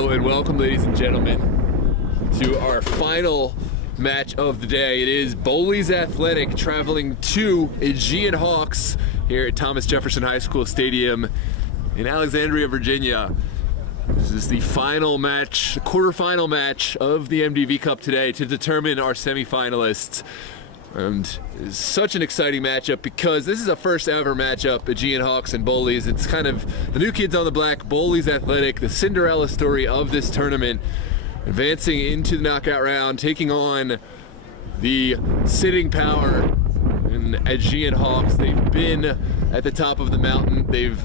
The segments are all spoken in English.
Hello and welcome, ladies and gentlemen, to our final match of the day. It is Bowleys Athletic traveling to Aegean Hawks here at Thomas Jefferson High School Stadium in Alexandria, Virginia. This is the final match, quarterfinal match of the MDV Cup today to determine our semifinalists. And it's such an exciting matchup because this is a first ever matchup, Aegean Hawks and Bowleys. It's kind of the new kids on the block, Bowleys Athletic, the Cinderella story of this tournament, advancing into the knockout round, taking on the sitting power in Aegean Hawks. They've been at the top of the mountain. They've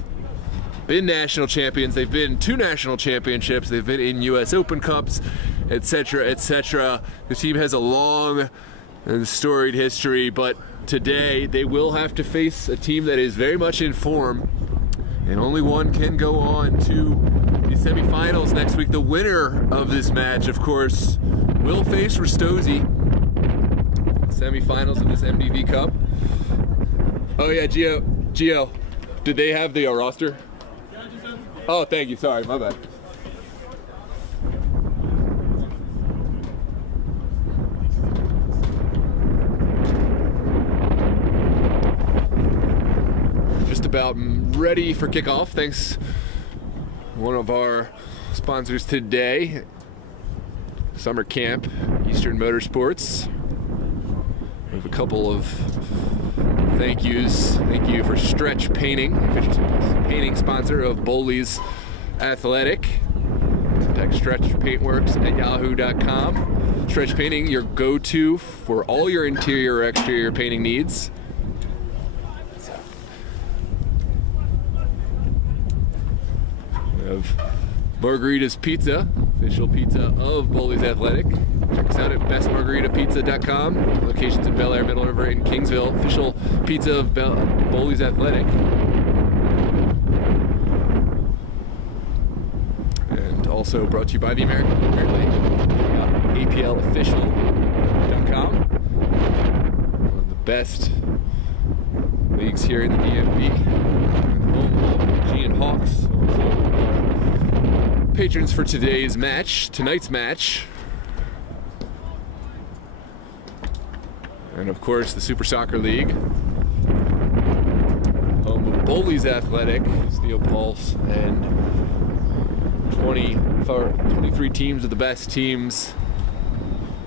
been national champions. They've been to national championships. They've been in US Open Cups, etc., etc. The team has a long and storied history, but today they will have to face a team that is very much in form, and only one can go on to the semifinals next week. The winner of this match, of course, will face Ristosi, semifinals of this MDV Cup. Oh yeah, Gio, did they have the roster? Oh, thank you, sorry, my bad. About ready for kickoff. Thanks, one of our sponsors today, Summer Camp, Eastern Motorsports. We have a couple of thank yous. Thank you for Stretch Painting, official painting sponsor of Bowleys Athletic. Contact Stretch Paintworks at yahoo.com. Stretch Painting, your go-to for all your interior or exterior painting needs. Of Margarita's Pizza, official pizza of Bowleys Athletic. Check us out at bestmargaritapizza.com. Locations in Bel Air, Middle River, and Kingsville. Official pizza of Bowleys Athletic. And also brought to you by the American Premier League. APLofficial.com. One of the best leagues here in the DMV. Home of Aegean Hawks. Patrons for tonight's match, and of course the Super Soccer League, home of Bowleys Athletic, Steel Pulse, and 23 teams of the best teams,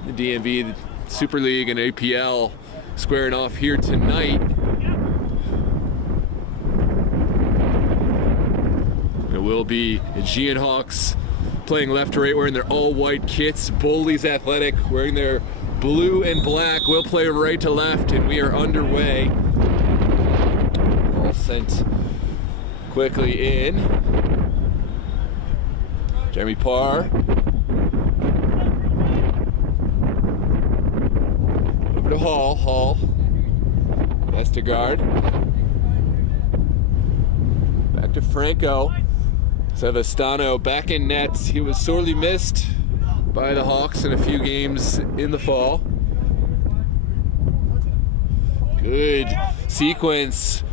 the DMV, the Super League, and APL squaring off here tonight. It will be Aegean Hawks playing left to right, wearing their all-white kits. Bowleys Athletic wearing their blue and black. We'll play right to left, and we are underway. All sent quickly in. Jeremy Parr. Over to Hall. Vestergaard. Back to Franco. Sevastano back in nets. He was sorely missed by the Hawks in a few games in the fall. Good sequence.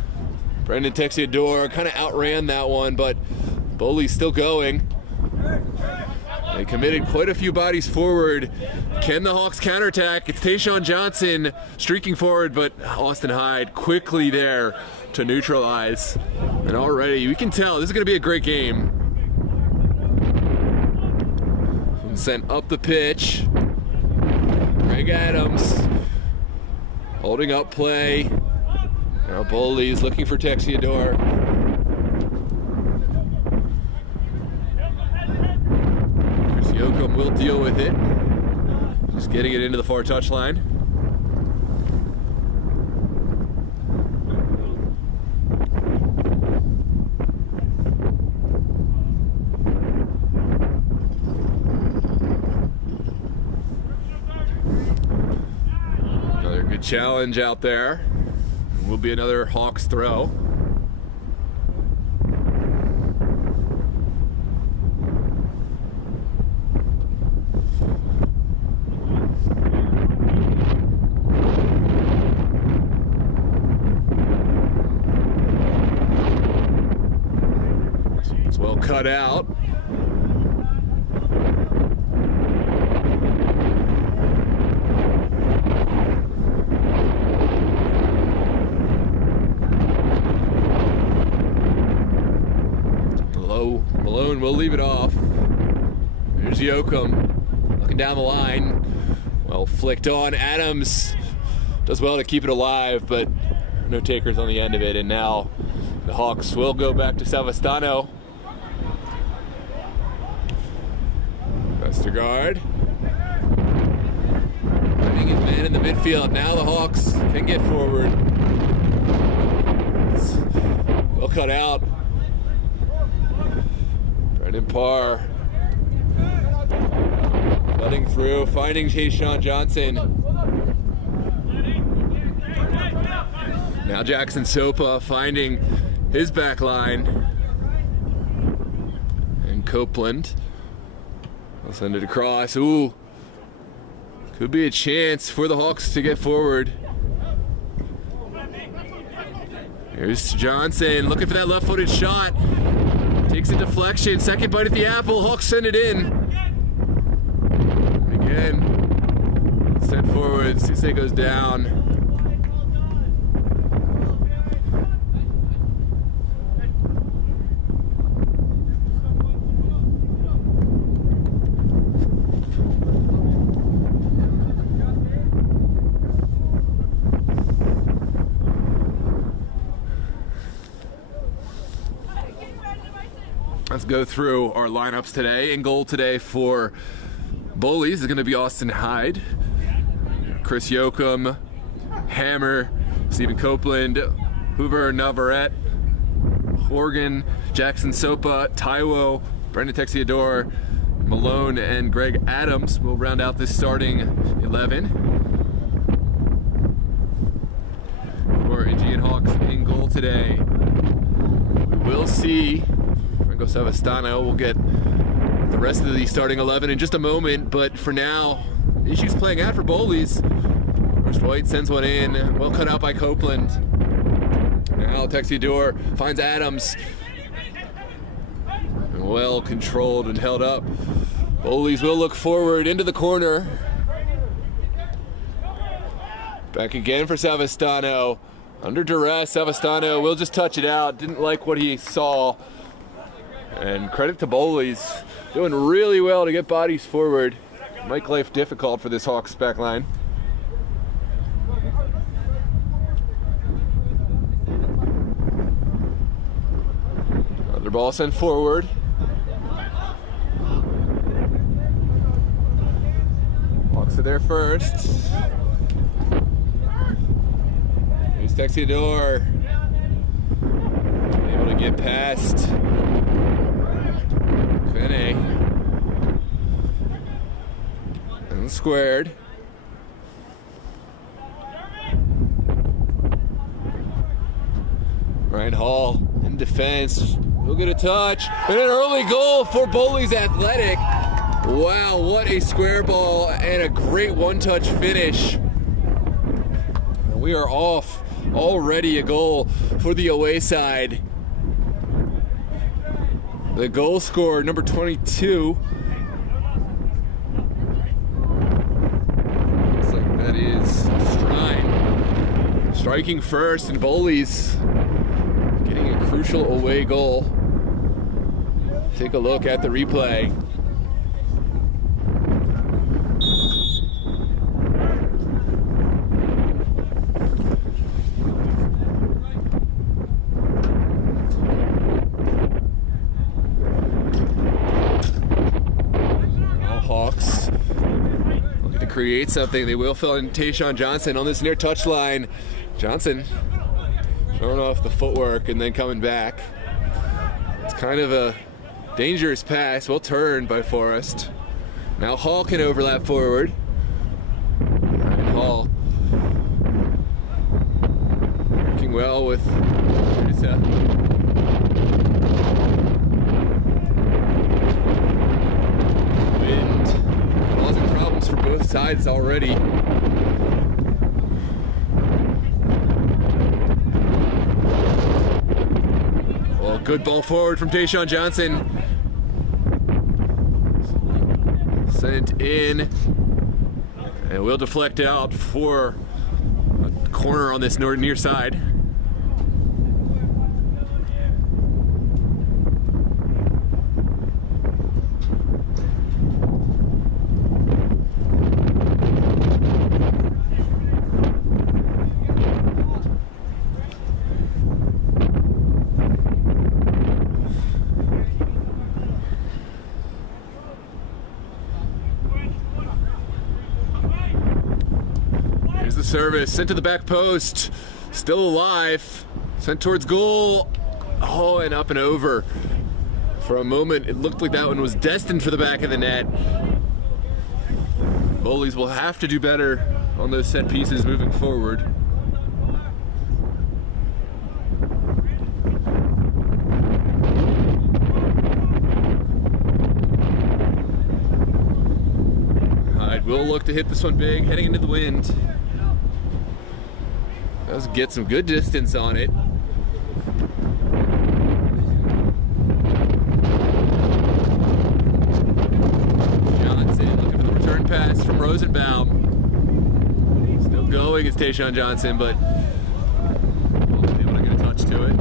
Brendan Texiador kind of outran that one, but Bowleys still going. They committed quite a few bodies forward. Can the Hawks counterattack? It's Tayshawn Johnson streaking forward, but Austin Hyde quickly there to neutralize. And already we can tell this is going to be a great game. Sent up the pitch. Greg Adams holding up play. Now Bowleys looking for Texiador. Chris Yoakum will deal with it. Just getting it into the far touchline. Challenge out there. Will be another Hawks throw. It's well cut out. will leave it off. There's Yoakum looking down the line. Well flicked on. Adams does well to keep it alive, but no takers on the end of it. And now the Hawks will go back to Savastano. Vestergaard finding his man in the midfield. Now the Hawks can get forward. It's well cut out. Brendan Parr cutting through, finding Tayshawn Johnson. Now Jackson Sopa finding his back line. And Copeland will send it across. Ooh, could be a chance for the Hawks to get forward. Here's Johnson looking for that left-footed shot. Takes a deflection, second bite at the apple. Hawks send it in. Again, sent forward. Cisse goes down. Let's go through our lineups today. In goal today for Bowleys is going to be Austin Hyde, Chris Yoakum, Hammer, Stephen Copeland, Hoover Navarrete, Horgan, Jackson Sopa, Taiwo, Brendan Texiador, Malone, and Greg Adams will round out this starting 11. For Aegean Hawks in goal today, we will see Savastano. We'll get the rest of the starting 11 in just a moment, but for now, issues playing out for Bowleys. First White sends one in, well cut out by Copeland. Now Texiador finds Adams. Well controlled and held up. Bowleys will look forward into the corner. Back again for Savastano. Under duress, Savastano will just touch it out. Didn't like what he saw. And credit to Bowleys, doing really well to get bodies forward. Make life difficult for this Hawks back line. Another ball sent forward. Hawks are there first. Here's Texiador. Able to get past and squared. Ryan Hall in defense. We'll get a touch. And an early goal for Bowleys Athletic. Wow, what a square ball and a great one-touch finish. We are off. Already a goal for the away side. The goal scorer, number 22. Looks like that is Strine. Striking first, and Bowleys getting a crucial away goal. Take a look at the replay. Hawks looking to create something. They will fill in Tayshawn Johnson on this near touchline. Johnson showing off the footwork and then coming back. It's kind of a dangerous pass. Well turned by Forrest. Now Hall can overlap forward. Ryan Hall working well with for both sides already. Well, good ball forward from Tayshawn Johnson. Sent in. And will deflect out for a corner on this near side. service, sent to the back post, still alive, sent towards goal. Oh, and up and over. For a moment, it looked like that one was destined for the back of the net. Bowleys will have to do better on those set pieces moving forward. We'll look to hit this one big, heading into the wind. Let's get some good distance on it. Johnson looking for the return pass from Rosenbaum. Still going is Tayshawn Johnson, but wasn't able to get a touch to it.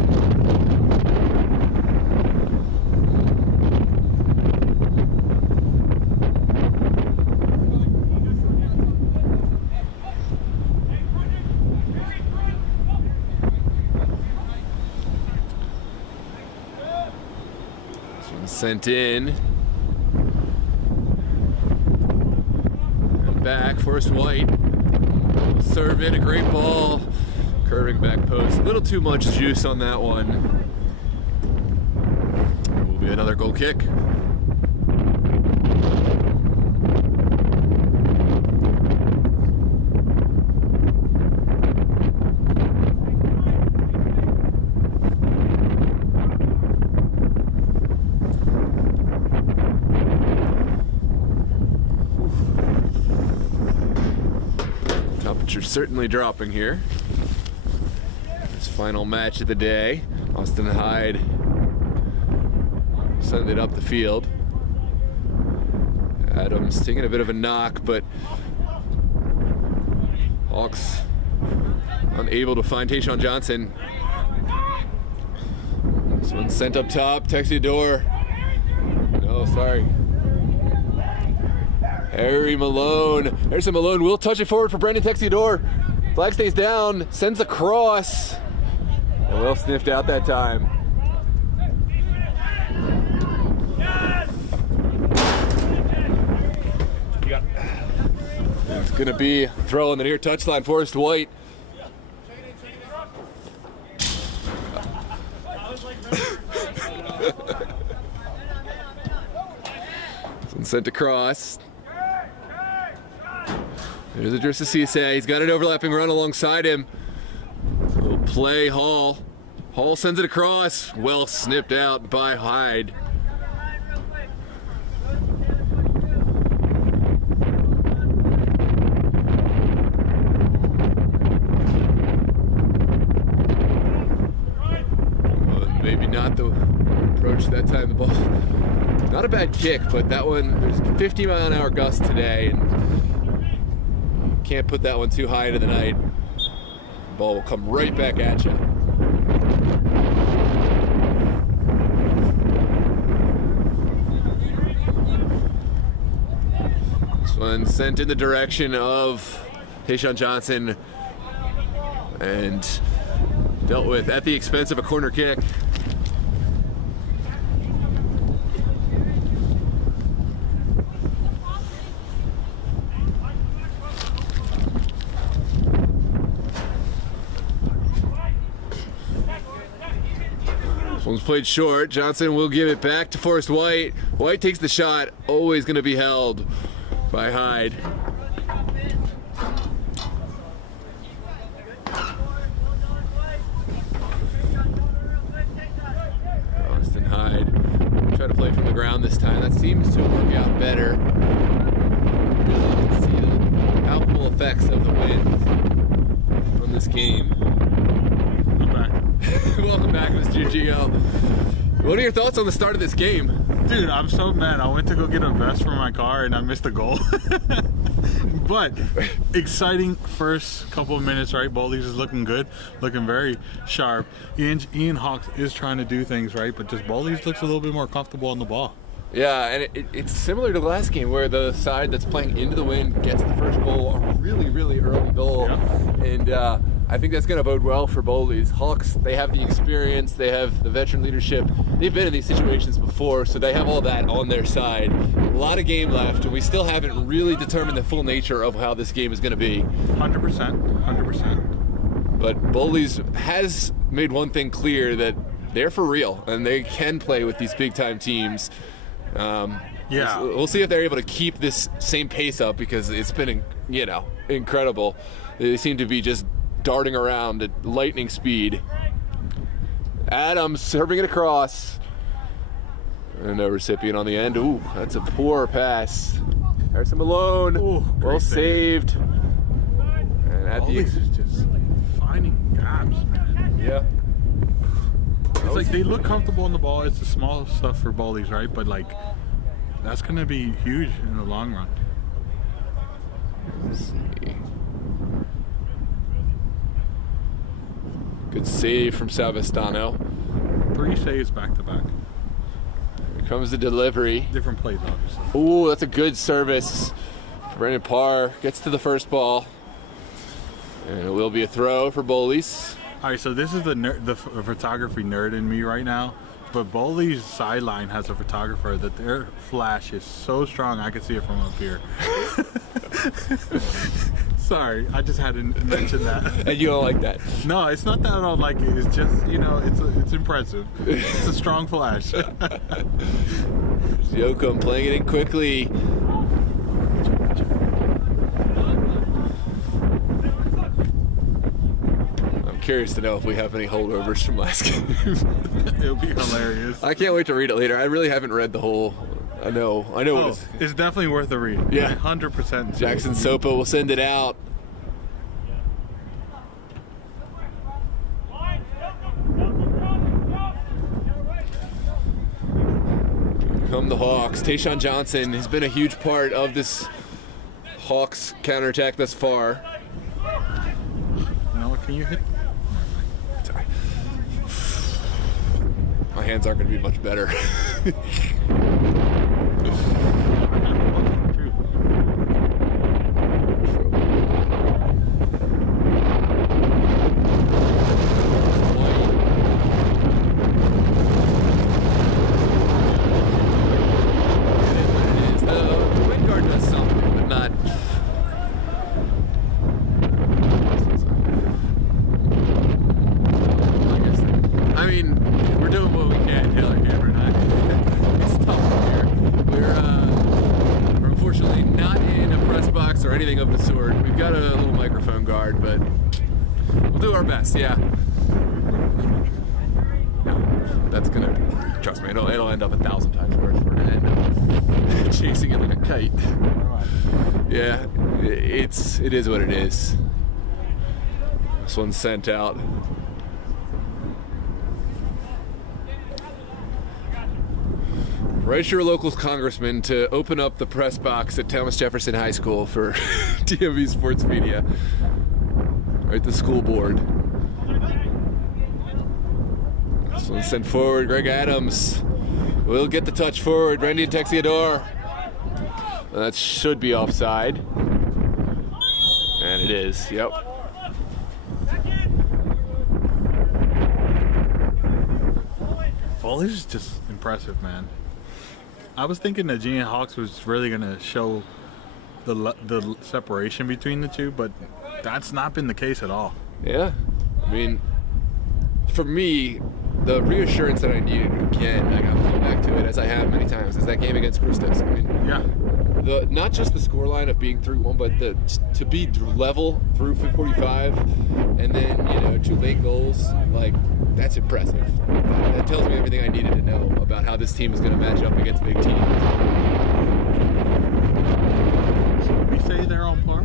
Sent in. And back, Forrest White. Serve in, a great ball. Curving back post. A little too much juice on that one. It will be another goal kick. Temperature's certainly dropping here. This final match of the day. Austin Hyde sent it up the field. Adams taking a bit of a knock, but Hawks unable to find Tayshawn Johnson. This one's sent up top, Texiador. No, sorry. Harry Malone. Harrison Malone will touch it forward for Brendan Texiador. Flag stays down, sends a cross. And well sniffed out that time. It's going to be throw on the near touchline, Forrest White. Sent across. There's Idrissa Cisse. He's got an overlapping run alongside him. Little play, Hall. Hall sends it across. Well snipped out by Hyde. Maybe not the approach that time. The ball. Not a bad kick, but that one, there's 50-mile-an-hour gust today, and can't put that one too high into the night. The ball will come right back at you. This one sent in the direction of Tayshawn Johnson and dealt with at the expense of a corner kick. One's played short. Johnson will give it back to Forrest White. White takes the shot. Always going to be held by Hyde. Austin Hyde try to play from the ground this time. That seems to work out better. Really you can see the palpable effects of the wind from this game. Welcome back, Mr. Gio. What are your thoughts on the start of this game? Dude, I'm so mad. I went to go get a vest for my car and I missed a goal. But exciting first couple of minutes, right? Bowleys is looking good, looking very sharp. Ian Hawks is trying to do things right, but just Bowleys looks a little bit more comfortable on the ball. Yeah, and it's similar to the last game where the side that's playing into the wind gets the first goal, a really, really early goal. Yeah. And I think that's going to bode well for Bowleys. Hawks, they have the experience, they have the veteran leadership. They've been in these situations before, so they have all that on their side. A lot of game left, and we still haven't really determined the full nature of how this game is going to be. 100%, 100%. But Bowleys has made one thing clear, that they're for real, and they can play with these big-time teams. Yeah. We'll see if they're able to keep this same pace up, because it's been, incredible. They seem to be just darting around at lightning speed. Adams serving it across. And no recipient on the end. Ooh, that's a poor pass. Harrison Malone. Ooh, well saved. And at the is just finding gaps, man. yeah. It's like they look comfortable on the ball. It's the small stuff for Bowleys, right? But like, that's gonna be huge in the long run. Let's see. Good save from Savastano. 3 saves back to back. Here comes the delivery. Different plays, obviously. Ooh, that's a good service. Brandon Parr gets to the first ball. And it will be a throw for Bowleys. All right, so this is the photography nerd in me right now. But Bowleys' sideline has a photographer that their flash is so strong I can see it from up here. Sorry, I just had to mention that. And you don't like that? No, it's not that I don't like it. It's just, it's impressive. It's a strong flash. Yoakum playing it in quickly. I'm curious to know if we have any holdovers from last game. It'll be hilarious. I can't wait to read it later. I really haven't read the whole. I know what it is. It's definitely worth a read. Yeah. 100%. Jackson Sopa will send it out. Come the Hawks. Tayshawn Johnson has been a huge part of this Hawks counterattack thus far. No, can you hit? Sorry. My hands aren't going to be much better. Anything of the sort. We've got a little microphone guard, but we'll do our best. Yeah. No, that's gonna. Trust me, it'll end up 1,000 times worse. We're gonna end up chasing it like a kite. Yeah, it is what it is. This one's sent out. Write your local congressman to open up the press box at Thomas Jefferson High School for DMV Sports Media. Write the school board. This one's sent forward. Greg Adams will get the touch forward. Randy Texiador. That should be offside. And it is. Yep. Bowleys is just impressive, man. I was thinking that Aegean Hawks was really going to show the separation between the two, but that's not been the case at all. Yeah. I mean, for me, the reassurance that I needed again, like I'll come back to it as I have many times, is that game against Christos. I mean, yeah. Not just the scoreline of being 3-1, but to be level through 45 and then, 2 late goals, like, that's impressive. That tells me everything I needed to know about how this team is going to match up against big teams. Should we say they're on par?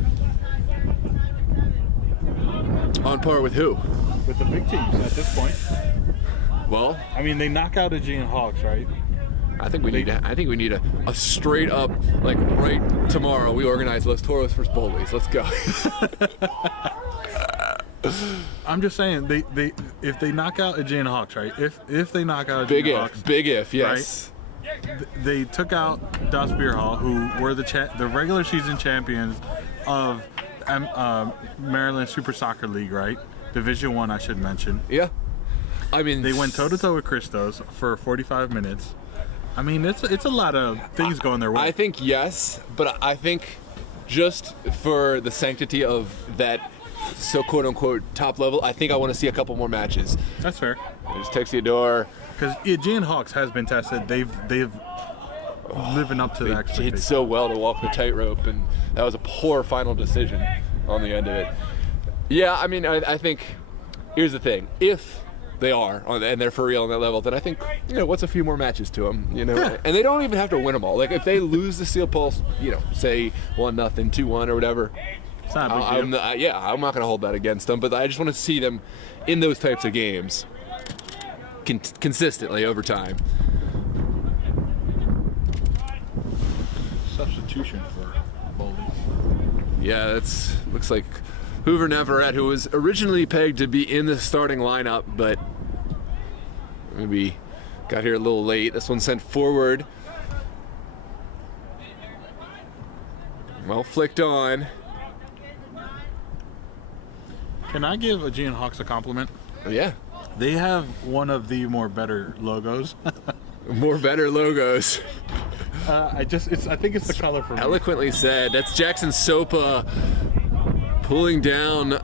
On par with who? With the big teams at this point. Well, I mean, they knock out Aegean Hawks, right? I think we need a straight up, like, right tomorrow we organize Los Toros versus Bowleys. Let's go. I'm just saying, they if they knock out Aegean Hawks, right? If they knock out Aegean Hawks, big if, yes. Right? They took out Das Beer Hall, who were the regular season champions of Maryland Super Soccer League, right? Division I should mention. Yeah. I mean, They went toe-to-toe with Christos for 45 minutes. I mean, it's a lot of things going their way. I think yes, but I think just for the sanctity of that, so quote-unquote top level, I think I want to see a couple more matches. That's fair. There's Texiador. Because Aegean Hawks has been tested. They've living up to the They expectations. did so well to walk the tightrope, and that was a poor final decision on the end of it. Yeah, I mean, I think, here's the thing. If they are, and they're for real on that level, then I think, what's a few more matches to them, Yeah. And they don't even have to win them all. Like, if they lose the Steel Pulse, say 1-0, 2-1, or whatever, It's not a big deal. I'm not going to hold that against them, but I just want to see them in those types of games consistently over time. Substitution for Bowleys. Yeah, looks like Hoover Navarrete, who was originally pegged to be in the starting lineup, but maybe got here a little late. This one sent forward. Well flicked on. Can I give Aegean Hawks a compliment? Yeah, They have one of the better logos. more better logos. I think it's the color for me. Eloquently said. That's Jackson Sopa pulling down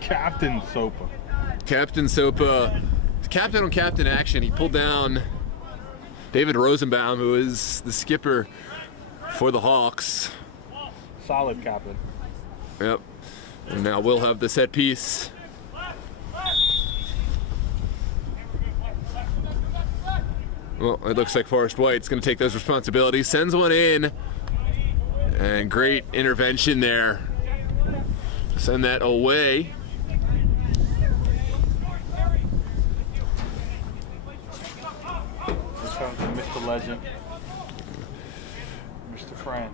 Captain Sopa. Captain Sopa. Captain on captain action. He pulled down David Rosenbaum, who is the skipper for the Hawks. Solid captain. Yep. And now we'll have the set piece. Well, it looks like Forrest White's going to take those responsibilities. Sends one in. And great intervention there. Send that away. Here comes Mr. Legend. Mr. Friend.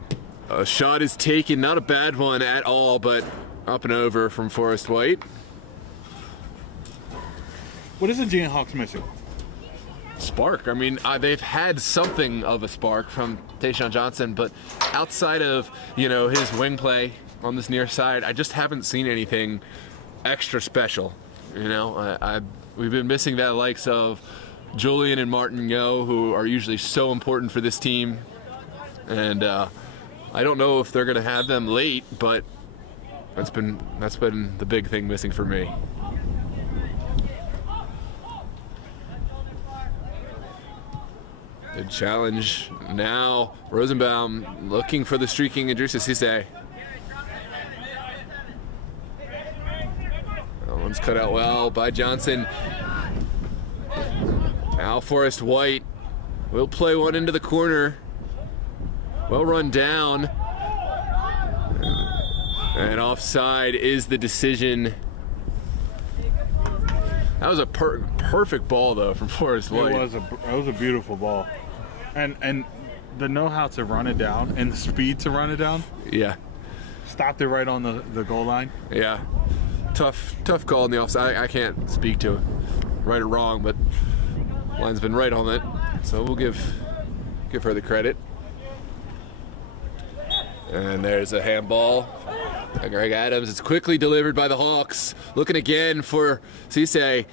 A shot is taken. Not a bad one at all, but up and over from Forrest White. What is the Aegean Hawks missing? Spark. I mean, they've had something of a spark from Tayshawn Johnson, but outside of, his wing play on this near side, I just haven't seen anything extra special. We've been missing that likes of Julian and Martin Yo, who are usually so important for this team. And I don't know if they're going to have them late, but that's been the big thing missing for me. Good challenge. Now Rosenbaum looking for the streaking Idrissa Cisse. That one's cut out well by Johnson. Now Forrest White will play one into the corner. Well run down. And offside is the decision. That was a perfect ball though from Forrest White. It was a beautiful ball. And the know-how to run it down and the speed to run it down. Yeah. Stopped it right on the goal line. Yeah. Tough call in the offside. I can't speak to it right or wrong, but line's been right on it. So we'll give her the credit. And there's a handball. Greg Adams. It's quickly delivered by the Hawks. Looking again for Cisse.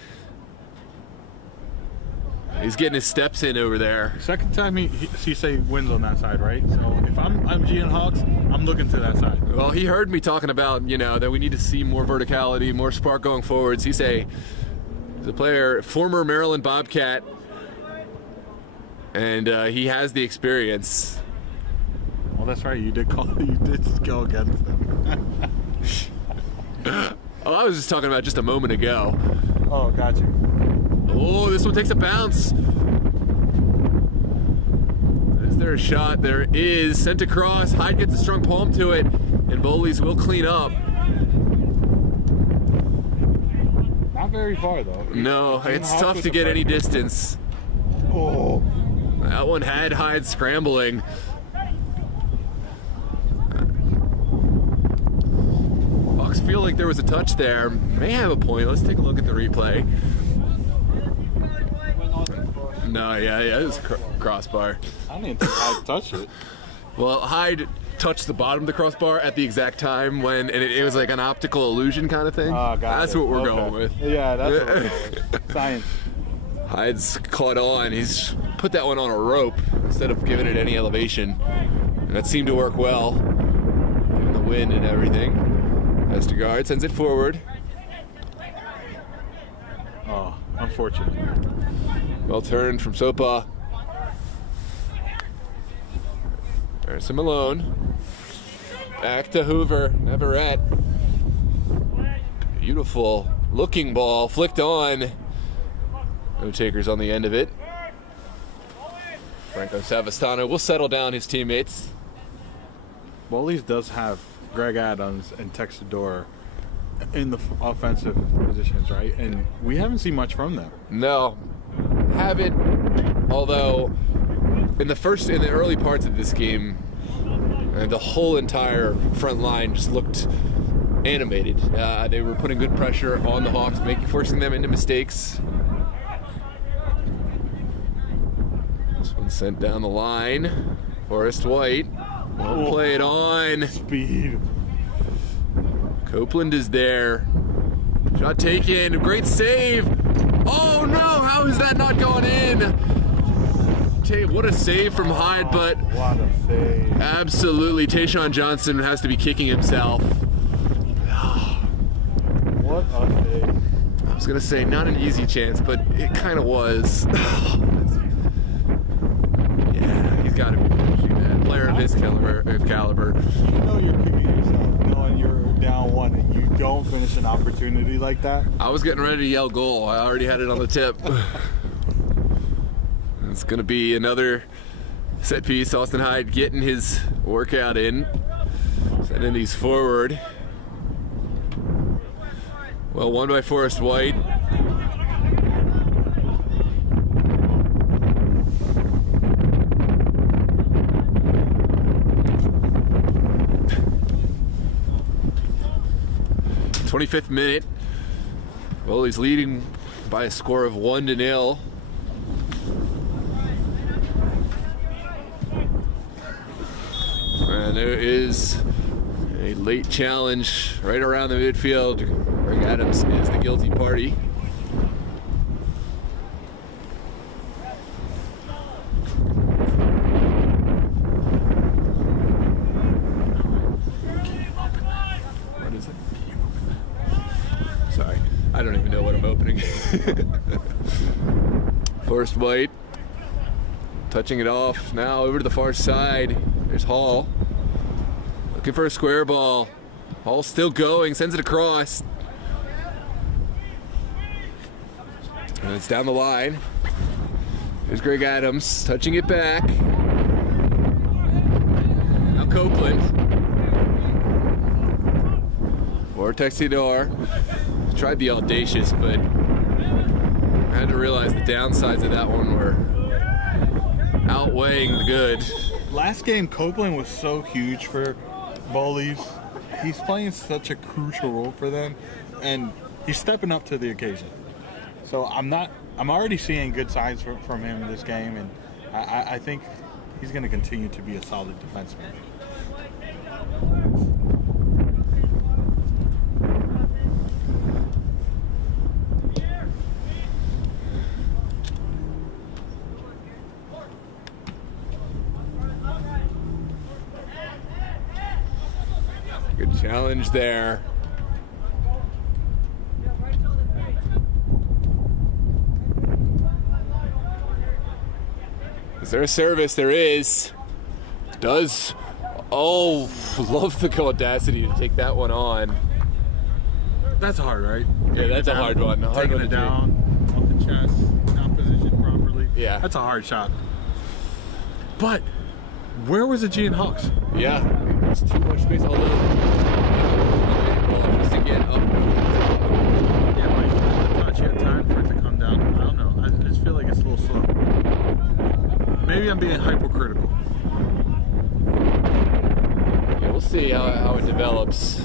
He's getting his steps in over there. Second time Cisse wins on that side, right? So if I'm Aegean Hawks, I'm looking to that side. Well, he heard me talking about, that we need to see more verticality, more spark going forward. Cisse is a player, former Maryland Bobcat, and he has the experience. Well, that's right. You did go against them. Oh, I was just talking about just a moment ago. Oh, got you. Oh, this one takes a bounce. Is there a shot? There is. Sent across. Hyde gets a strong palm to it, and Bowleys will clean up. Not very far, though. No, it's tough to get any distance. Oh. That one had Hyde scrambling. Hawks feel like there was a touch there. May have a point. Let's take a look at the replay. No, yeah, it was crossbar. I didn't think I touched it. Well, Hyde touched the bottom of the crossbar at the exact time when, and it was like an optical illusion kind of thing. Oh, That's what we're going with. Yeah, that's what we're going with. Science. Hyde's caught on. He's put that one on a rope instead of giving it any elevation. And that seemed to work well, given the wind and everything. Vestergaard sends it forward. Oh, unfortunate. Well turned from Sopa. There's him alone. Back to Hoover. Navarrete. Beautiful looking ball. Flicked on. No takers on the end of it. Franco Savastano will settle down his teammates. Bowleys does have Greg Adams and Texador in the offensive positions, right? And we haven't seen much from them. No, haven't. Although in the early parts of this game, the whole entire front line just looked animated. They were putting good pressure on the Hawks, forcing them into mistakes. This one sent down the line. Forrest White will play it on. Speed. Copeland is there. Shot taken. Great save. Oh no! How is that not going in? What a save from Hyde, but What a save. absolutely, Tayshaun Johnson has to be kicking himself. What a save. I was gonna say not an easy chance, but it kind of was. Yeah, he's got to be finishing that. Player of his caliber. You know you're kicking yourself knowing you're down one and you don't finish an opportunity like that. I was getting ready to yell goal. I already had it on the tip. It's gonna be another set piece. Austin Hyde getting his workout in. Sending these forward. Well, won by Forrest White. '25th minute. Well, he's leading by a score of 1-0. And there is a late challenge right around the midfield. Greg Adams is the guilty party. What is it? Sorry, I don't even know what I'm opening. Forrest White touching it off now over to the far side. There's Hall. Looking for a square ball. Hall still going, sends it across. And it's down the line. There's Greg Adams touching it back. Now Copeland. Or Texidor. Tried the audacious, but I had to realize the downsides of that one were outweighing the good. Last game, Copeland was so huge for Bowleys. He's playing such a crucial role for them, and he's stepping up to the occasion. So I'm already seeing good signs from him in this game, and I think he's going to continue to be a solid defenseman. Good challenge there. Is there a service? There is. Does. Oh, love the audacity to take that one on. That's hard, right? Yeah, that's a hard one. Taking it down off the chest, not positioned properly. Yeah. That's a hard shot. But where was the Aegean Hawks? Yeah, there's too much space. Although, just again up. Yeah, but I thought you had time for it to come down. I don't know. I just feel like it's a little slow. Maybe I'm being hypocritical. Yeah, we'll see how it develops.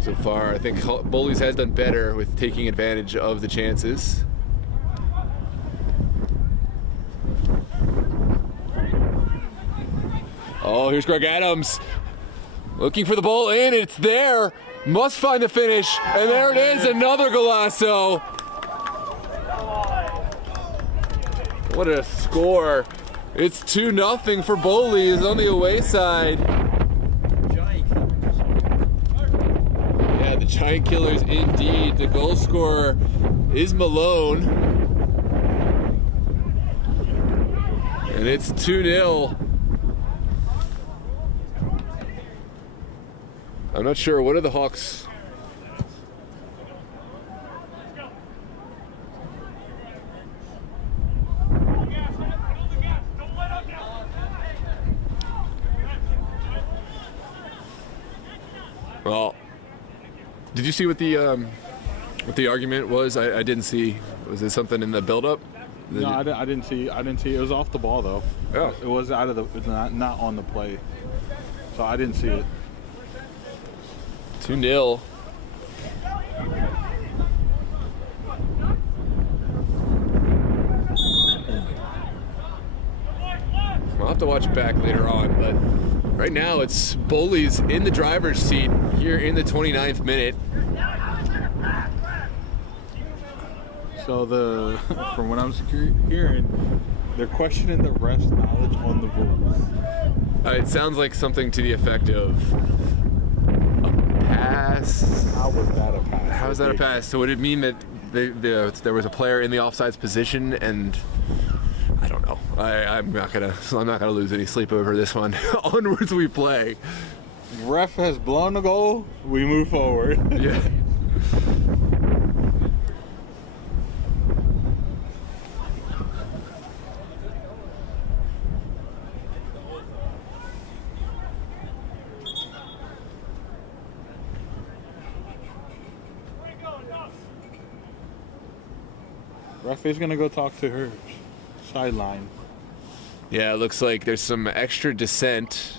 So far, I think Bowleys has done better with taking advantage of the chances. Oh, here's Greg Adams. Looking for the ball in, it's there. Must find the finish, and there it is, another Golasso. What a score. It's 2-0 for Bowleys on the away side. Yeah, the Giant Killers indeed. The goal scorer is Malone. And it's 2-0. I'm not sure. What are the Hawks? Well, did you see what the argument was? I didn't see. Was it something in the build-up? No, I didn't see. It was off the ball though. Oh. It was out of the. It's not on the play. So I didn't see it. 2-0. I'll have to watch it back later on, but right now it's Bowleys in the driver's seat here in the 29th minute. So from what I'm hearing, they're questioning the ref's knowledge on the rules. It sounds like something to the effect of a pass. How was that a pass? How is that a pass? So would it mean that there was a player in the offsides position, and I don't know. I'm not gonna lose any sleep over this one. Onwards we play. Ref has blown the goal. We move forward. Yeah. Ref is gonna go talk to her sideline. Yeah, it looks like there's some extra dissent.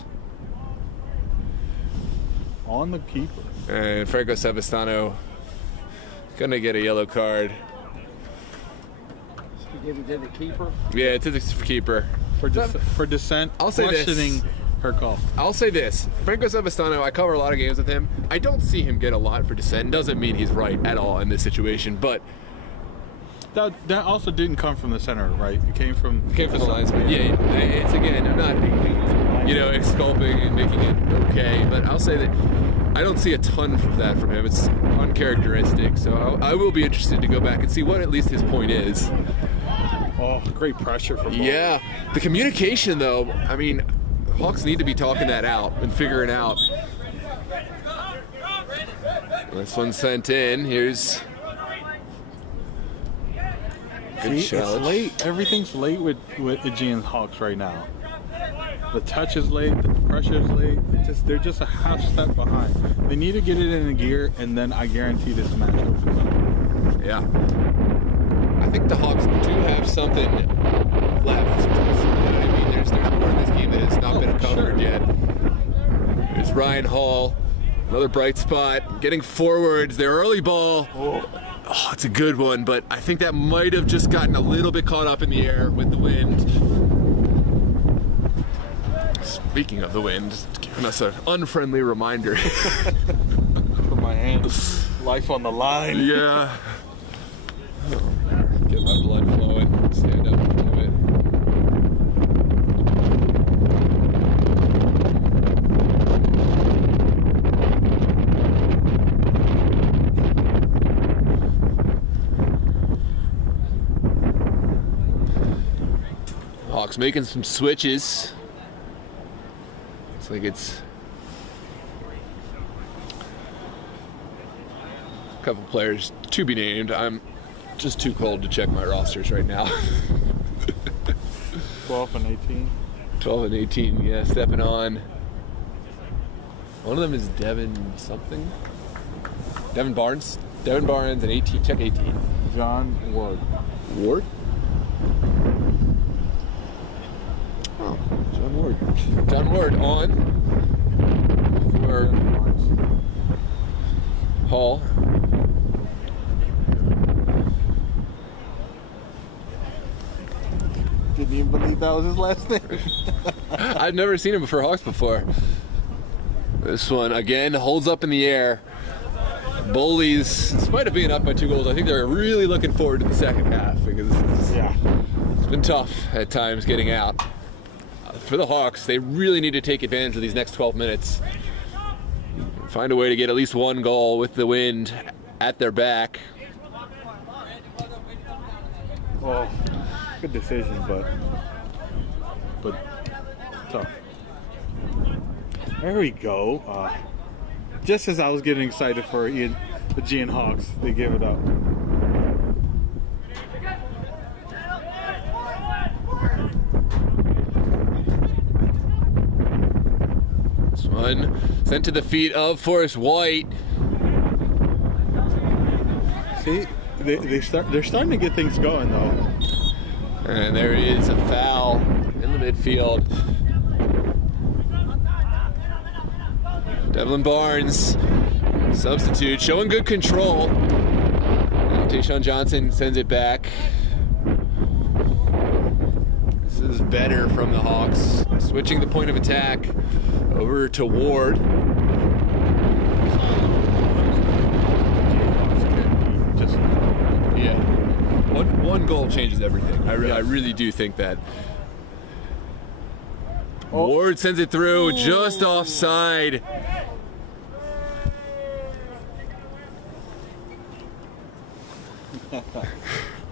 On the keeper. And Franco Savastano gonna get a yellow card. You give it to the keeper? Yeah, to the keeper. For dissent, I'll say questioning this. her call. I'll say this. Franco Savastano, I cover a lot of games with him. I don't see him get a lot for dissent. Doesn't mean he's right at all in this situation, but That also didn't come from the center, right? It came from the linesman. Yeah, it's again, I'm not, exculping and making it okay, but I'll say that I don't see a ton of that from him. It's uncharacteristic, so I will be interested to go back and see what at least his point is. Oh, great pressure from both. Yeah, the communication though, I mean, Hawks need to be talking that out and figuring out. This one sent in. Here's good See, it's challenge. late. Everything's late with Aegean Hawks right now. The touch is late. The pressure is late. They're just a half step behind. They need to get it in a gear, and then I guarantee this match opens up. Yeah. I think the Hawks do have something left. You know what I mean? There's more in this game that has not been covered yet. There's Ryan Hall, another bright spot, getting forwards. Their early ball. Oh, it's a good one, but I think that might have just gotten a little bit caught up in the air with the wind. Speaking of the wind, just giving us an unfriendly reminder. Put my hands, life on the line. Yeah. Get my blood flowing. Stand up and do it. Hawks making some switches. Looks like it's a couple players to be named. I'm just too cold to check my rosters right now. 12 and 18. 12 and 18, yeah, stepping on. One of them is Devin something. Devin Barnes. Devin Barnes and 18. Check 18. John Ward. Ward? Oh, John Ward. John Ward on for Hall. Didn't Can you believe that was his last name? I've never seen him for Hawks before. This one, again, holds up in the air. Bowleys, in spite of being up by 2 goals, I think they're really looking forward to the second half because it's been tough at times getting out. For the Hawks, they really need to take advantage of these next 12 minutes. Find a way to get at least 1 goal with the wind at their back. Well, good decision, but tough. There we go. Just as I was getting excited for the Aegean Hawks, they give it up. This one sent to the feet of Forrest White. See, they're starting to get things going though. And there is a foul in the midfield. Devlin Barnes, substitute, showing good control. Tayshawn Johnson sends it back. This is better from the Hawks. Switching the point of attack over to Ward. Yeah, one goal changes everything. I really do think that. Ward sends it through, just offside.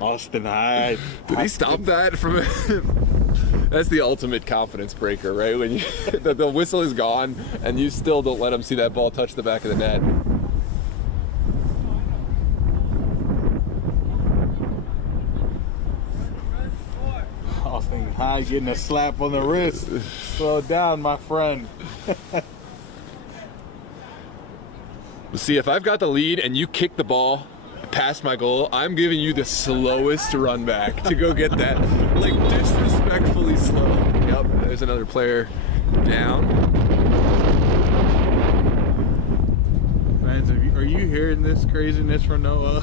Austin Hyde. Did he stop that from That's the ultimate confidence breaker, right? When the whistle is gone and you still don't let him see that ball touch the back of the net. Austin Hyde getting a slap on the wrist. Slow down, my friend. See, if I've got the lead and you kick the ball past my goal, I'm giving you the slowest run back to go get that. Like, disrespectfully slow. Yep, there's another player down. Fans, are you hearing this craziness from Noah?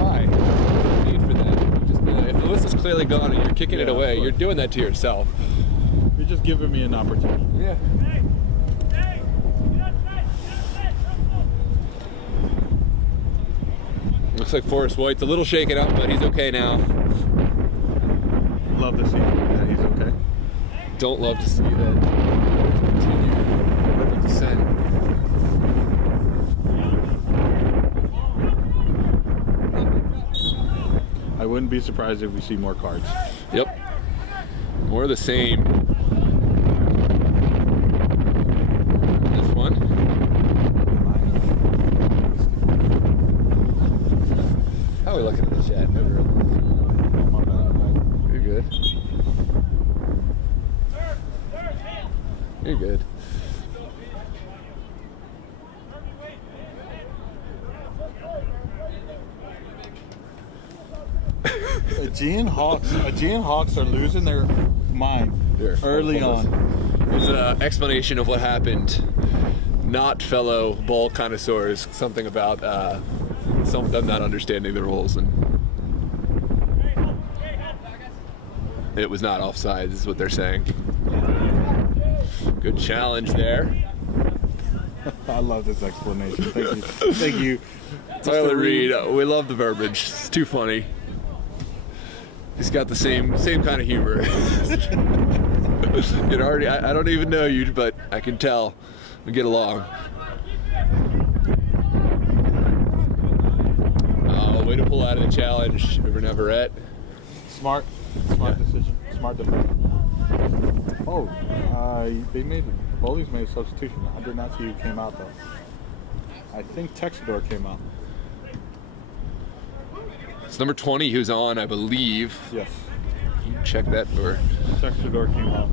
Why? No need for that. Just, if the whistle's clearly gone and you're kicking it away, you're doing that to yourself. You're just giving me an opportunity. Yeah. Looks like Forrest White's a little shaken up, but he's okay now. Love to see that he's okay. Don't love to see that. Continue the descent. I wouldn't be surprised if we see more cards. Yep. More of the same. This one. How are we looking at the chat? You're good. You're good. Aegean Hawks are losing their mind early on. There's an explanation of what happened. Not fellow ball connoisseurs. Something about some of them not understanding the rules, and it was not offside. This is what they're saying. Good challenge there. I love this explanation. Thank you. Thank you. Tyler Reed, we love the verbiage. It's too funny. He's got the same kind of humor. I don't even know you, but I can tell we get along. Way to pull out of the challenge over Navarrete. Smart decision. Smart defense. Oh, Bowleys made a substitution. I did not see who came out though. I think Texador came out. It's number 20 who's on, I believe. Yes. You check that door. Texador came out.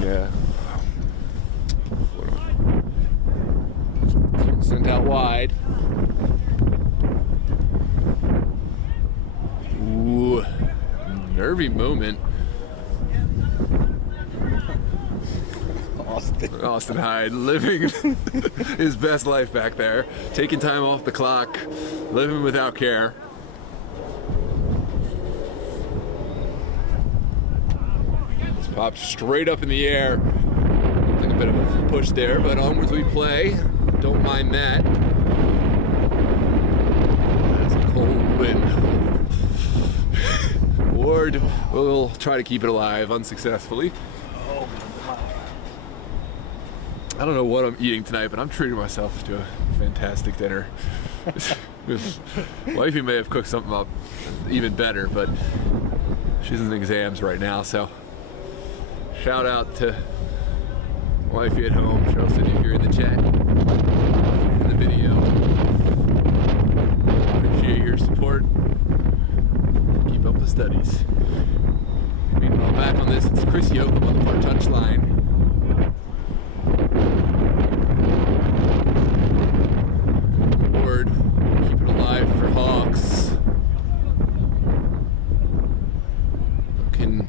Yeah. Sent out wide. Ooh, nervy moment. Austin Hyde living his best life back there, taking time off the clock, living without care. Popped straight up in the air. Looked like a bit of a push there, but onwards we play. Don't mind that. That's a cold wind. Ward will try to keep it alive unsuccessfully. I don't know what I'm eating tonight, but I'm treating myself to a fantastic dinner. Wifey may have cooked something up even better, but she's in exams right now, so shout out to wifey at home. Cheryl said if you're in the chat, in the video, appreciate your support. Keep up the studies. Meanwhile, back on this, it's Chris Yoakum on the far touchline. Ward, keep it alive for Hawks. Can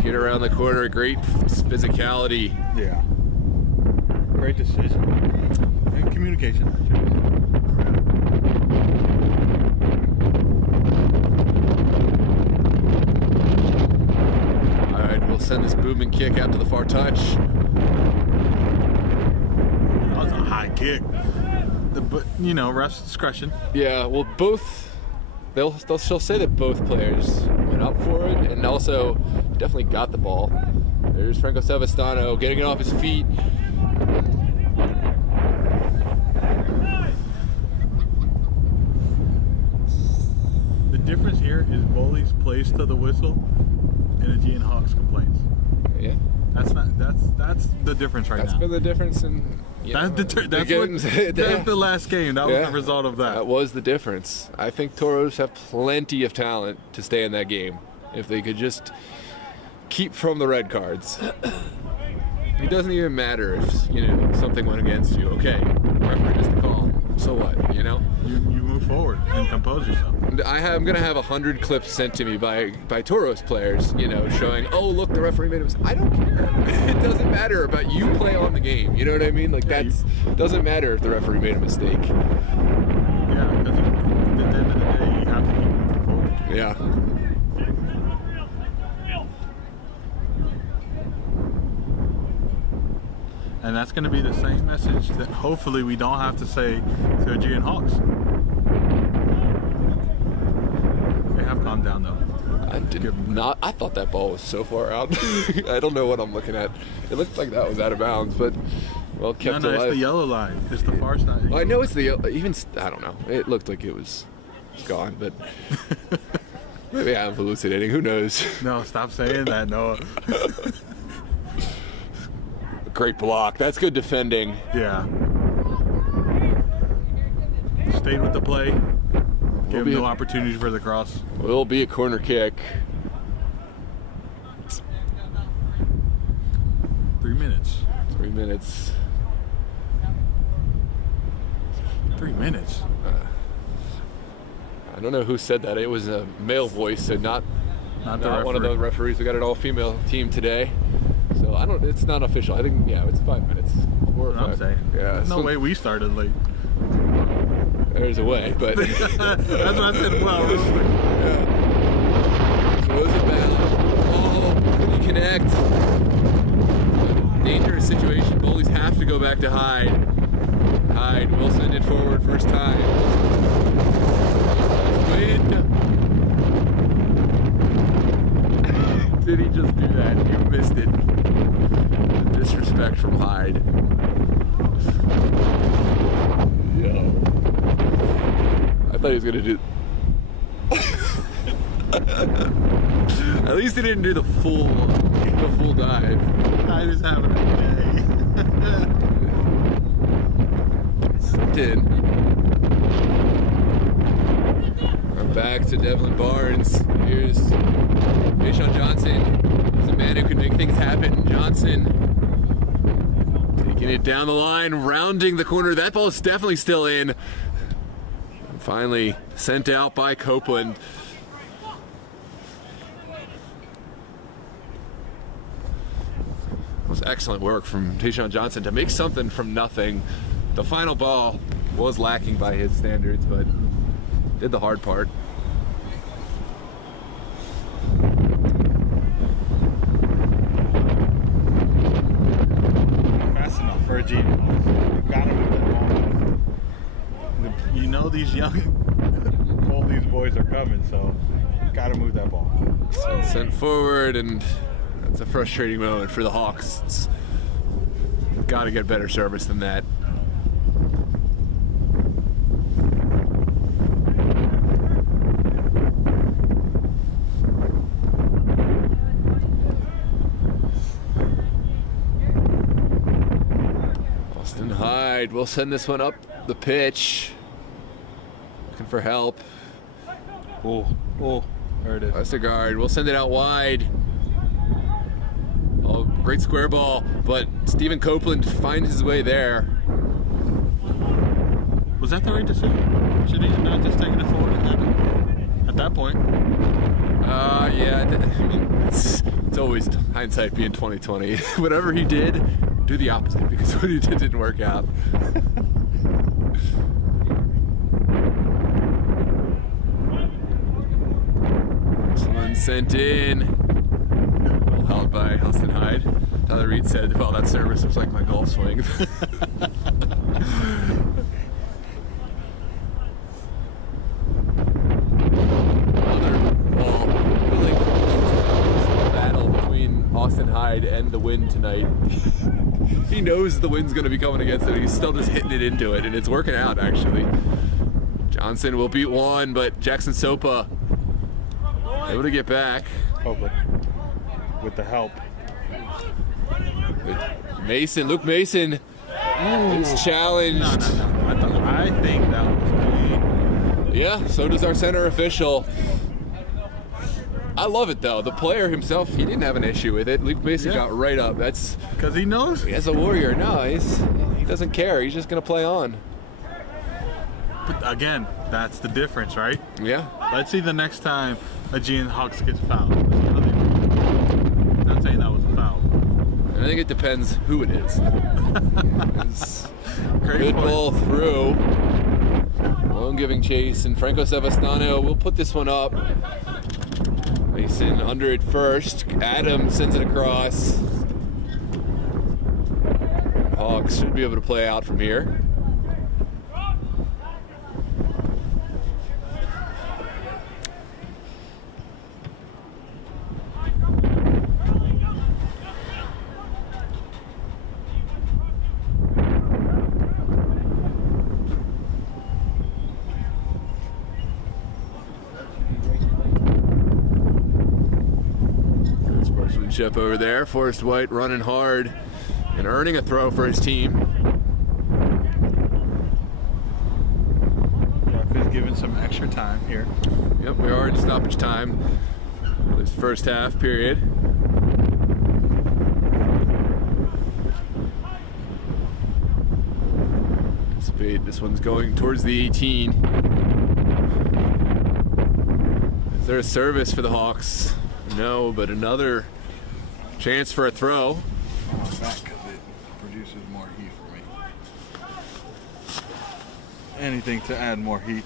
get around the corner, great physicality. Yeah. Great decision. And communication. All right, we'll send this booming kick out to the far touch. That was a high kick. But you know, ref's discretion. Yeah, well, she'll say that both players went up for it and also definitely got the ball. There's Franco Savastano getting it off his feet. The difference here is Bowleys plays to the whistle and Aegean Hawks complains. Yeah. That's the difference right now. That's been the difference in. That's the last game. That was the result of that. That was the difference. I think Toros have plenty of talent to stay in that game if they could just keep from the red cards. It doesn't even matter if something went against you. Okay, referee missed the call. So what? You move forward and compose yourself. I'm gonna have 100 clips sent to me by Toros players, showing, oh look, the referee made a mistake. I don't care. It doesn't matter about you play on the game. You know what I mean? Like doesn't matter if the referee made a mistake. Yeah, because at the end of the day, you have to keep moving forward. Yeah. And that's going to be the same message that hopefully we don't have to say to Aegean Hawks. They have calmed down though. I thought that ball was so far out. I don't know what I'm looking at. It looked like that was out of bounds, but well kept alive. It's the yellow line. It's the far side. Well, I know it's the I don't know. It looked like it was gone, but maybe I'm hallucinating. Who knows? No, stop saying that, Noah. Great block. That's good defending. Yeah. Stayed with the play. Give him no opportunity for the cross. Will be a corner kick. 3 minutes. 3 minutes. 3 minutes. I don't know who said that. It was a male voice, so not one of the referees. We got an all-female team today. So it's not official. I think, it's 5 minutes. 4 or 5. I'm saying. Yeah. There's no way we started late. There's a way, but. That's what I said. Well, real quick. Yeah. Throws it back. Oh, can you connect? Dangerous situation. Bowleys have to go back to Hyde. Hyde will send it forward first time. Wind. Did he just do that? You missed it. Disrespect from Hyde. Yo. I thought he was gonna do. At least he didn't do the full dive. Hyde is having a day. Sent in. We're back to Devlin Barnes. Here's Deshaun Johnson. He's a man who can make things happen. Johnson taking it down the line, rounding the corner. That ball is definitely still in. Finally sent out by Copeland. It was excellent work from Deshaun Johnson to make something from nothing. The final ball was lacking by his standards, but did the hard part. these young, all these boys are coming, so gotta move that ball. So sent forward, and that's a frustrating moment for the Hawks. It's got to get better service than that. Austin Hyde will send this one up the pitch. Looking for help. Oh, there it is. Westergaard will send it out wide. Oh, great square ball, but Stephen Copeland finds his way there. Was that the right decision? Should he have not just taken it forward at that point? Yeah. I mean, it's always hindsight being 2020. Whatever he did, do the opposite, because what he did didn't work out. Someone sent in. Well held by Austin Hyde. Tyler Reed said, well, that service was like my golf swing. Austin Hyde and the wind tonight. He knows the wind's going to be coming against it. He's still just hitting it into it, and it's working out, actually. Johnson will beat one, but Jackson Sopa able to get back. Oh, but with the help. Mason, Luke Mason is challenged. No. I think that was clean. Yeah, so does our center official. I love it though. The player himself, he didn't have an issue with it. Luke Mason got right up. That's because he knows. As a warrior, no, he doesn't care. He's just gonna play on. But again, that's the difference, right? Yeah. Let's see the next time Aegean Hawks gets fouled. I'm not saying that was a foul. I think it depends who it is. Good Great ball through. Lone giving chase, and Franco Sevastano will put this one up. Mason under it first. Adam sends it across. Hawks should be able to play out from here. Sportsmanship over there. Forrest White running hard and earning a throw for his team. Ref is giving some extra time here. Yep, we are in stoppage time. This first half period. Spade, this one's going towards the 18. Is there a service for the Hawks? No, but another chance for a throw. Back because it produces more heat for me. Anything to add more heat.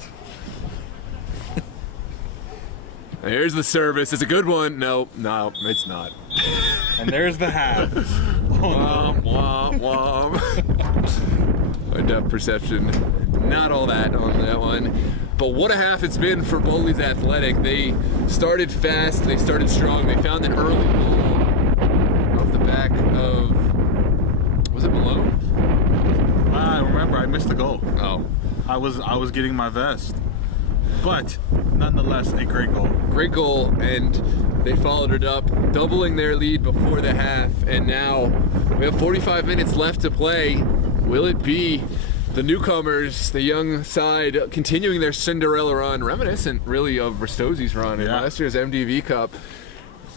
Here's the service. It's a good one. No, it's not. And there's the half. Womp, womp, womp. My depth perception, not all that on that one. But what a half it's been for Bowleys Athletic. They started fast, they started strong. They found an early goal off the back of, was it Malone? I remember I missed the goal. Oh. I was getting my vest. But nonetheless, a great goal. Great goal, and they followed it up, doubling their lead before the half, and now we have 45 minutes left to play. Will it be the newcomers, the young side, continuing their Cinderella run, reminiscent really of Ristozzi's run in last year's MDV Cup,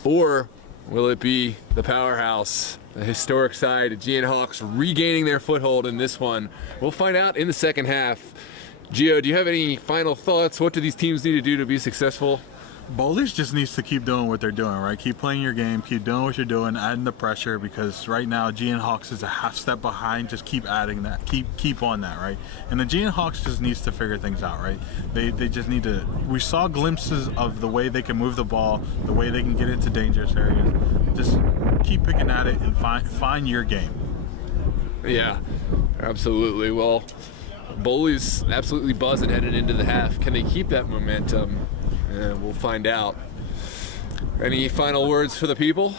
or will it be the powerhouse, the historic side, Aegean Hawks, regaining their foothold in this one? We'll find out in the second half. Gio, do you have any final thoughts? What do these teams need to do to be successful? Bowleys just needs to keep doing what they're doing, right? Keep playing your game, keep doing what you're doing, adding the pressure, because right now Aegean Hawks is a half step behind. Just keep adding that, keep on that, right? And Aegean Hawks just needs to figure things out, right? They just need to. We saw glimpses of the way they can move the ball, the way they can get into dangerous areas. Just keep picking at it and find your game. Yeah, absolutely. Well, Bowleys absolutely buzzing headed into the half. Can they keep that momentum? We'll find out. Any final words for the people?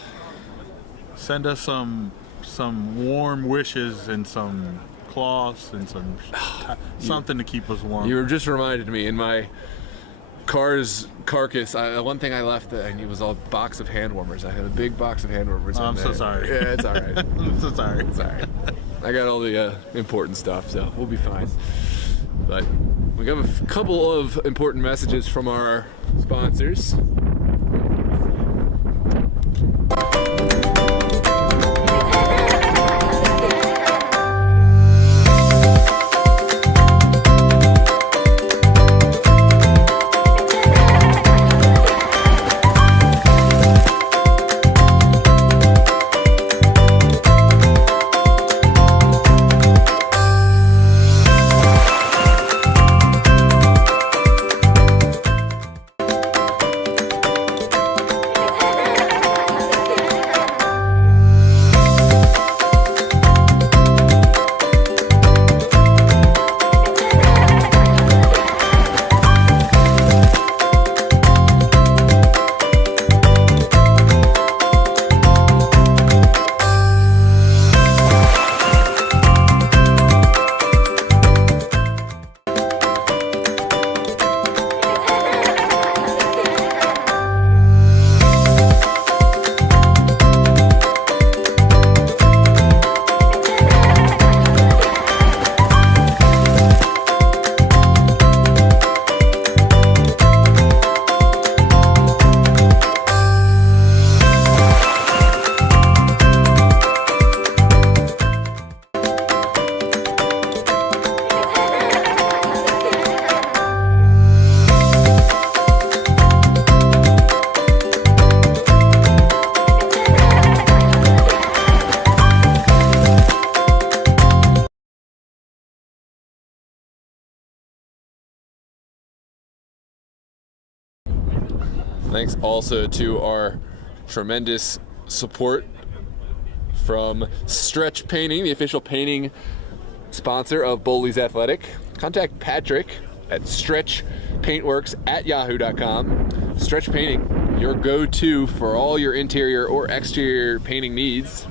Send us some warm wishes and some cloths and some something to keep us warm. You just reminded me, in my car's carcass, one thing I left, and it was a box of hand warmers. I had a big box of hand warmers. I'm so sorry. Yeah, it's all right. I'm so sorry. It's all right. I got all the important stuff, so we'll be fine. But we got a couple of important messages from our sponsors. Thanks also to our tremendous support from Stretch Painting, the official painting sponsor of Bowleys Athletic. Contact Patrick at stretchpaintworks@yahoo.com. Stretch Painting, your go-to for all your interior or exterior painting needs.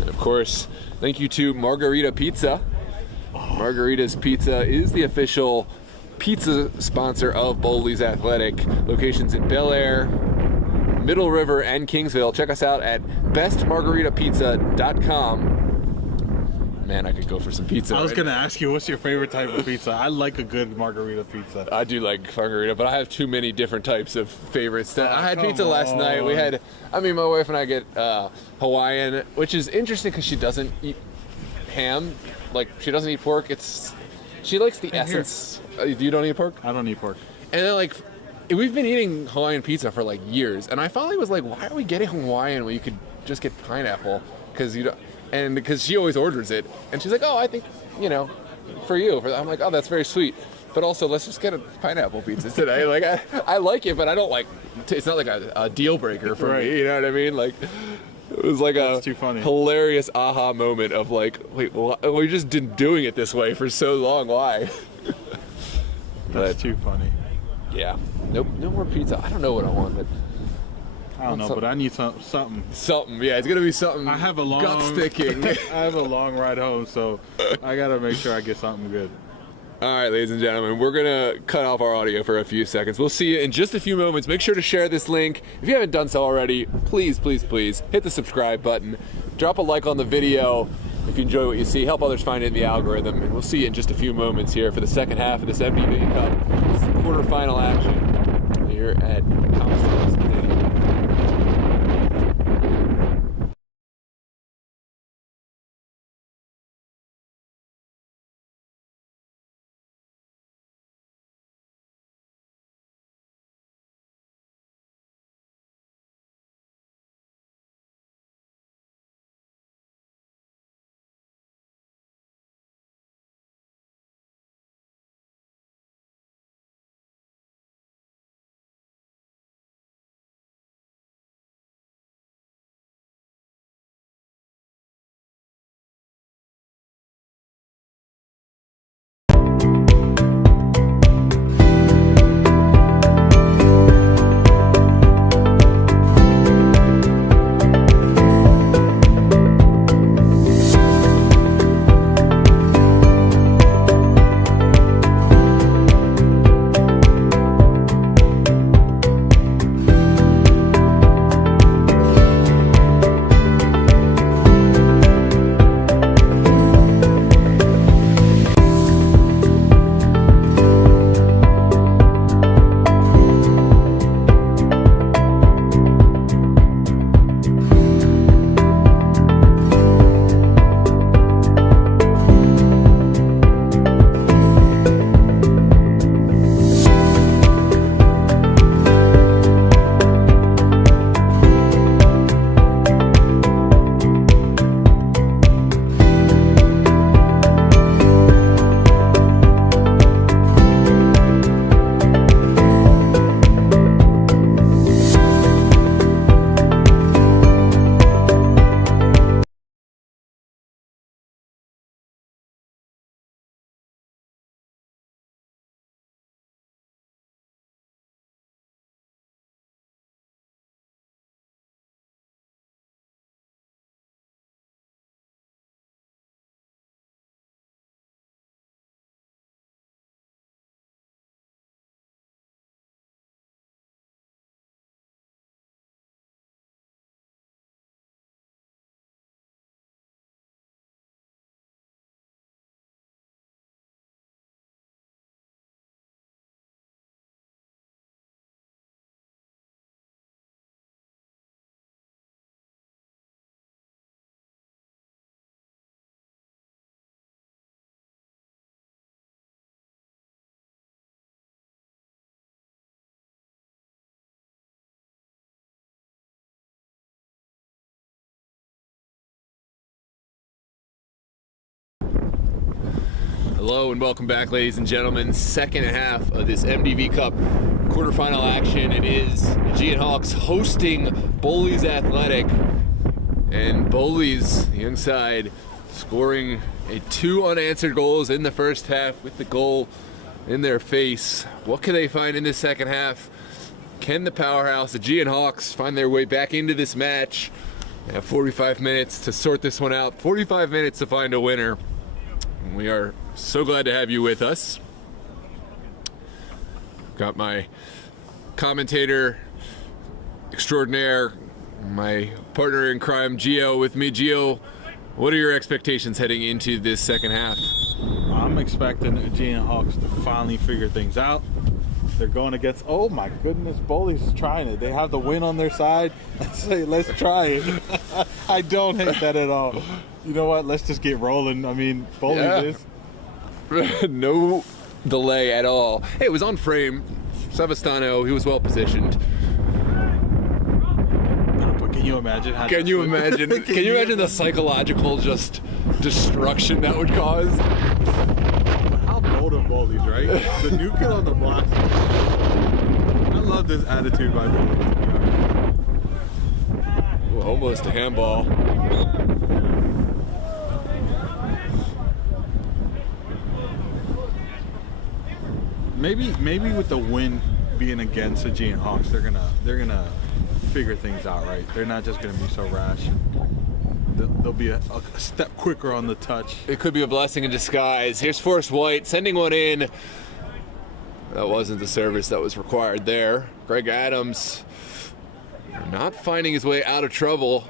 And of course, thank you to Margarita Pizza. Margarita's Pizza is the official pizza sponsor of Bowleys Athletic. Locations in Bel Air, Middle River, and Kingsville. Check us out at bestmargaritapizza.com. Man, I could go for some pizza. I was going to ask you, what's your favorite type of pizza? I like a good margarita pizza. I do like margarita, but I have too many different types of favorites. I had pizza last night. We had, my wife and I get Hawaiian, which is interesting because she doesn't eat ham. Like, she doesn't eat pork. She likes the essence. You don't eat pork? I don't eat pork. And then, like, we've been eating Hawaiian pizza for like years, and I finally was like, why are we getting Hawaiian when you could just get pineapple? Because she always orders it, and she's like, oh, I think, for you. I'm like, oh, that's very sweet. But also, let's just get a pineapple pizza today. Like, I like it, but I don't like. It's not like a deal breaker for me. You know what I mean? Like, it was like a hilarious aha moment of like, wait, well, we just been doing it this way for so long. Why? That's too funny. Yeah. Nope. No more pizza. I don't know what I want, but I don't know, but I need something. Something. Yeah, it's gonna be something. I have a long gut sticking. I have a long ride home, so I gotta make sure I get something good. All right, ladies and gentlemen, we're gonna cut off our audio for a few seconds. We'll see you in just a few moments. Make sure to share this link. If you haven't done so already, please, please, please hit the subscribe button. Drop a like on the video if you enjoy what you see. Help others find it in the algorithm. And we'll see you in just a few moments here for the second half of this MDV Cup. This is the quarterfinal action here at Thomas Stadium. Hello and welcome back, ladies and gentlemen. Second half of this MDV Cup quarterfinal action. It is Aegean Hawks hosting Bowleys Athletic. And Bowleys, the young side, scoring 2 unanswered goals in the first half with the goal in their face. What can they find in this second half? Can the powerhouse Aegean Hawks find their way back into this match? They have 45 minutes to sort this one out. 45 minutes to find a winner. We are so glad to have you with us. Got my commentator extraordinaire, my partner in crime, Gio, with me. Gio, what are your expectations heading into this second half? I'm expecting the Aegean Hawks to finally figure things out. They're going against, oh my goodness, Bowleys is trying it. They have the win on their side. I say, let's try it. I don't hate that at all. You know what? Let's just get rolling. I mean, Bowleys is. No delay at all. Hey, it was on frame. Savastano, he was well positioned. But can you imagine how? Can you imagine? Can you imagine the psychological just destruction that would cause? How bold of Bowleys, right? The new kid on the block. I love this attitude by Bowleys. Well, almost a handball. Maybe with the win being against the Aegean Hawks, they're gonna figure things out, right? They're not just gonna be so rash. They'll be a step quicker on the touch. It could be a blessing in disguise. Here's Forrest White sending one in. That wasn't the service that was required there. Greg Adams not finding his way out of trouble.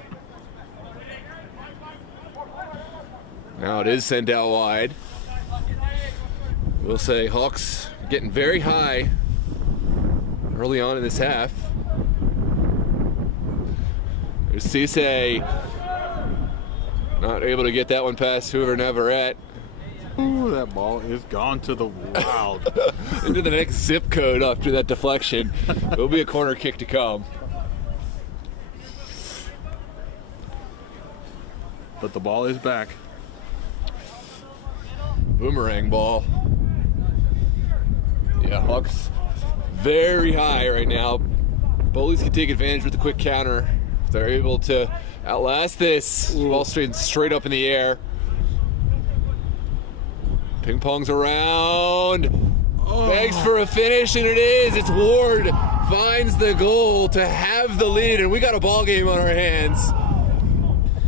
Now it is sent out wide. We'll say Hawks getting very high early on in this half. There's Cisse, not able to get that one past Hoover Navarrete. Ooh, that ball is gone to the wild. Into the next zip code after that deflection. It'll be a corner kick to come. But the ball is back. Boomerang ball. Yeah, Hawks very high right now. Bowleys can take advantage with the quick counter. If they're able to outlast this. Ball straight up in the air. Ping pongs around. Begs for a finish, and it is. It's Ward finds the goal to have the lead, and we got a ball game on our hands.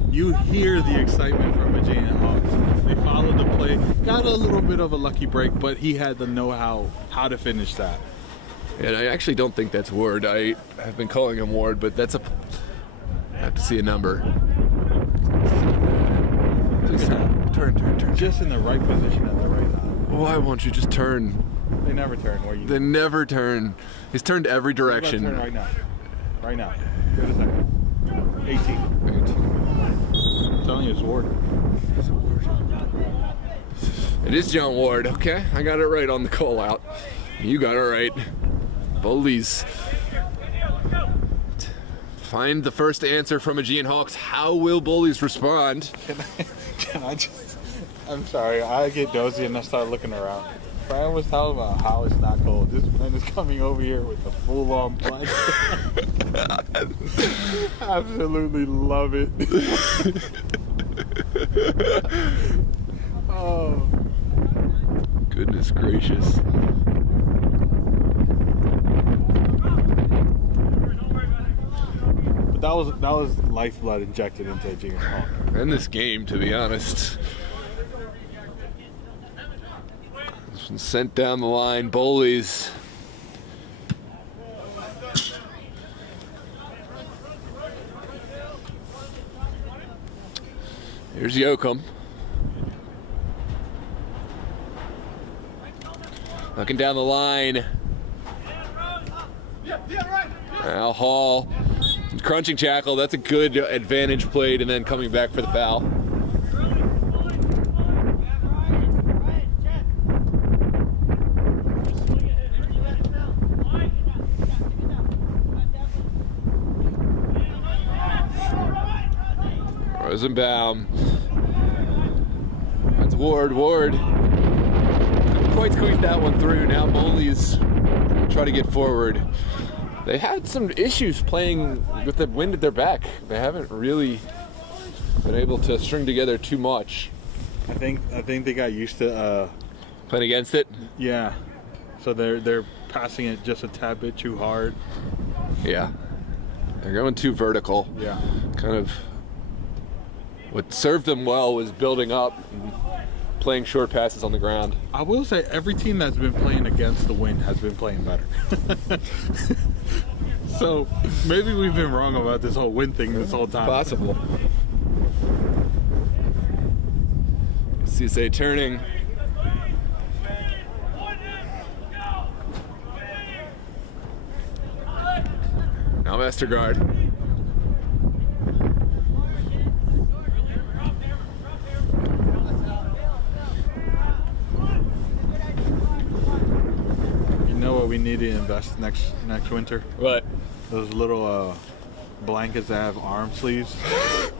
You hear the excitement from Aegean Hawks. They followed the play, got a little bit of a lucky break, but he had the know-how how to finish that. And I actually don't think that's Ward. I have been calling him Ward, but that's I have to see a number. Just turn. Just in the right position at the right time. Why won't you just turn? They never turn where you. They never turn. He's turned every direction. Turn right now. Right now. Give it a second. 18. I'm telling you, it's Ward. It is John Ward. Okay, I got it right on the call out. You got it right. Bowleys find the first answer from Aegean Hawks. How will Bowleys respond? Can I just? I'm sorry. I get dozy and I start looking around. Brian was talking about how it's not cold. This man is coming over here with a full-on blanket. Absolutely love it. Oh. Goodness gracious. But that was lifeblood injected into Aegean Hawk. And this game, to be honest. This one sent down the line. Bowleys. Here's Yoakum. Looking down the line. Now Hall. Crunching tackle. That's a good advantage played, and then coming back for the foul. Rosenbaum. That's Ward. quite squeezed that one through. Now Bowleys try to get forward. They had some issues playing with the wind at their back. They haven't really been able to string together too much. I think they got used to playing against it. Yeah, so they're passing it just a tad bit too hard. Yeah, they're going too vertical. Yeah, kind of. What served them well was building up and playing short passes on the ground. I will say every team that's been playing against the wind has been playing better. So maybe we've been wrong about this whole wind thing this whole time. Possible. CSA turning. Now Vestergaard. You know what we need to invest next winter? What? Those little blankets that have arm sleeves.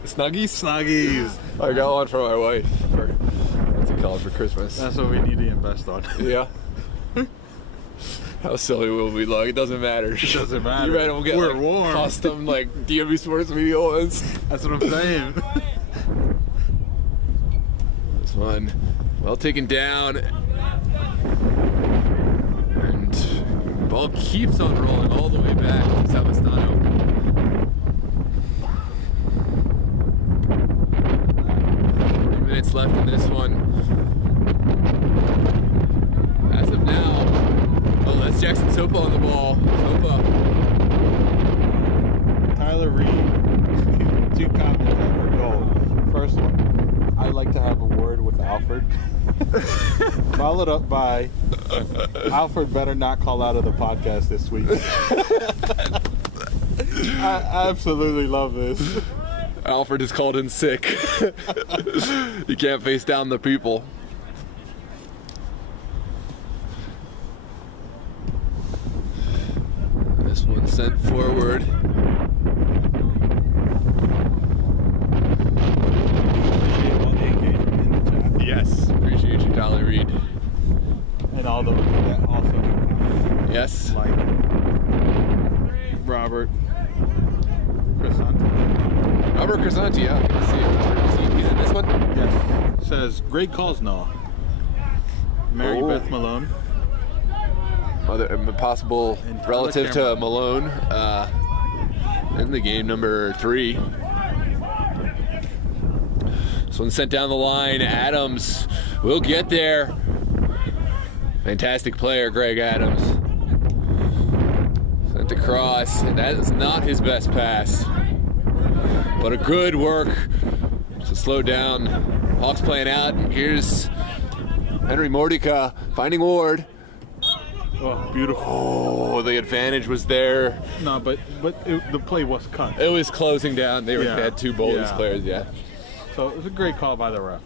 Snuggies? Snuggies. I got one for my wife. What's it called for Christmas? That's what we need to invest on. Yeah. How silly will we look? It doesn't matter. It doesn't matter. You're right, we'll get We're like warm. custom like DMV Sports Media ones. That's what I'm saying. This one, well taken down. And ball keeps on rolling all the way back to Savastano. 40 minutes left in this one. As of now, oh, that's Jackson Sopa on the ball. Sopa. Tyler Reed, 2 comments on her goal. First one, I like to have a word with Alfred. Followed up by, Alfred better not call out of the podcast this week. I absolutely love this. Alfred is called in sick. You can't face down the people. This one sent forward. Yes, appreciate you, Dolly Reed. And all those that also. Yes. Like Robert Crescent. Robert Crescenti, yeah. I can see him. He's in this one? Yes. Says, great calls, Noah. Mary Beth Malone. A possible relative to Malone in the game, number 3. This one sent down the line. Adams will get there. Fantastic player, Greg Adams. Sent across, and that is not his best pass. But a good work to slow down. Hawks playing out. Here's Henry Mordica finding Ward. Oh, beautiful. Oh, the advantage was there. No, but the play was cut. It was closing down. They had 2 Bowleys players, So it was a great call by the ref.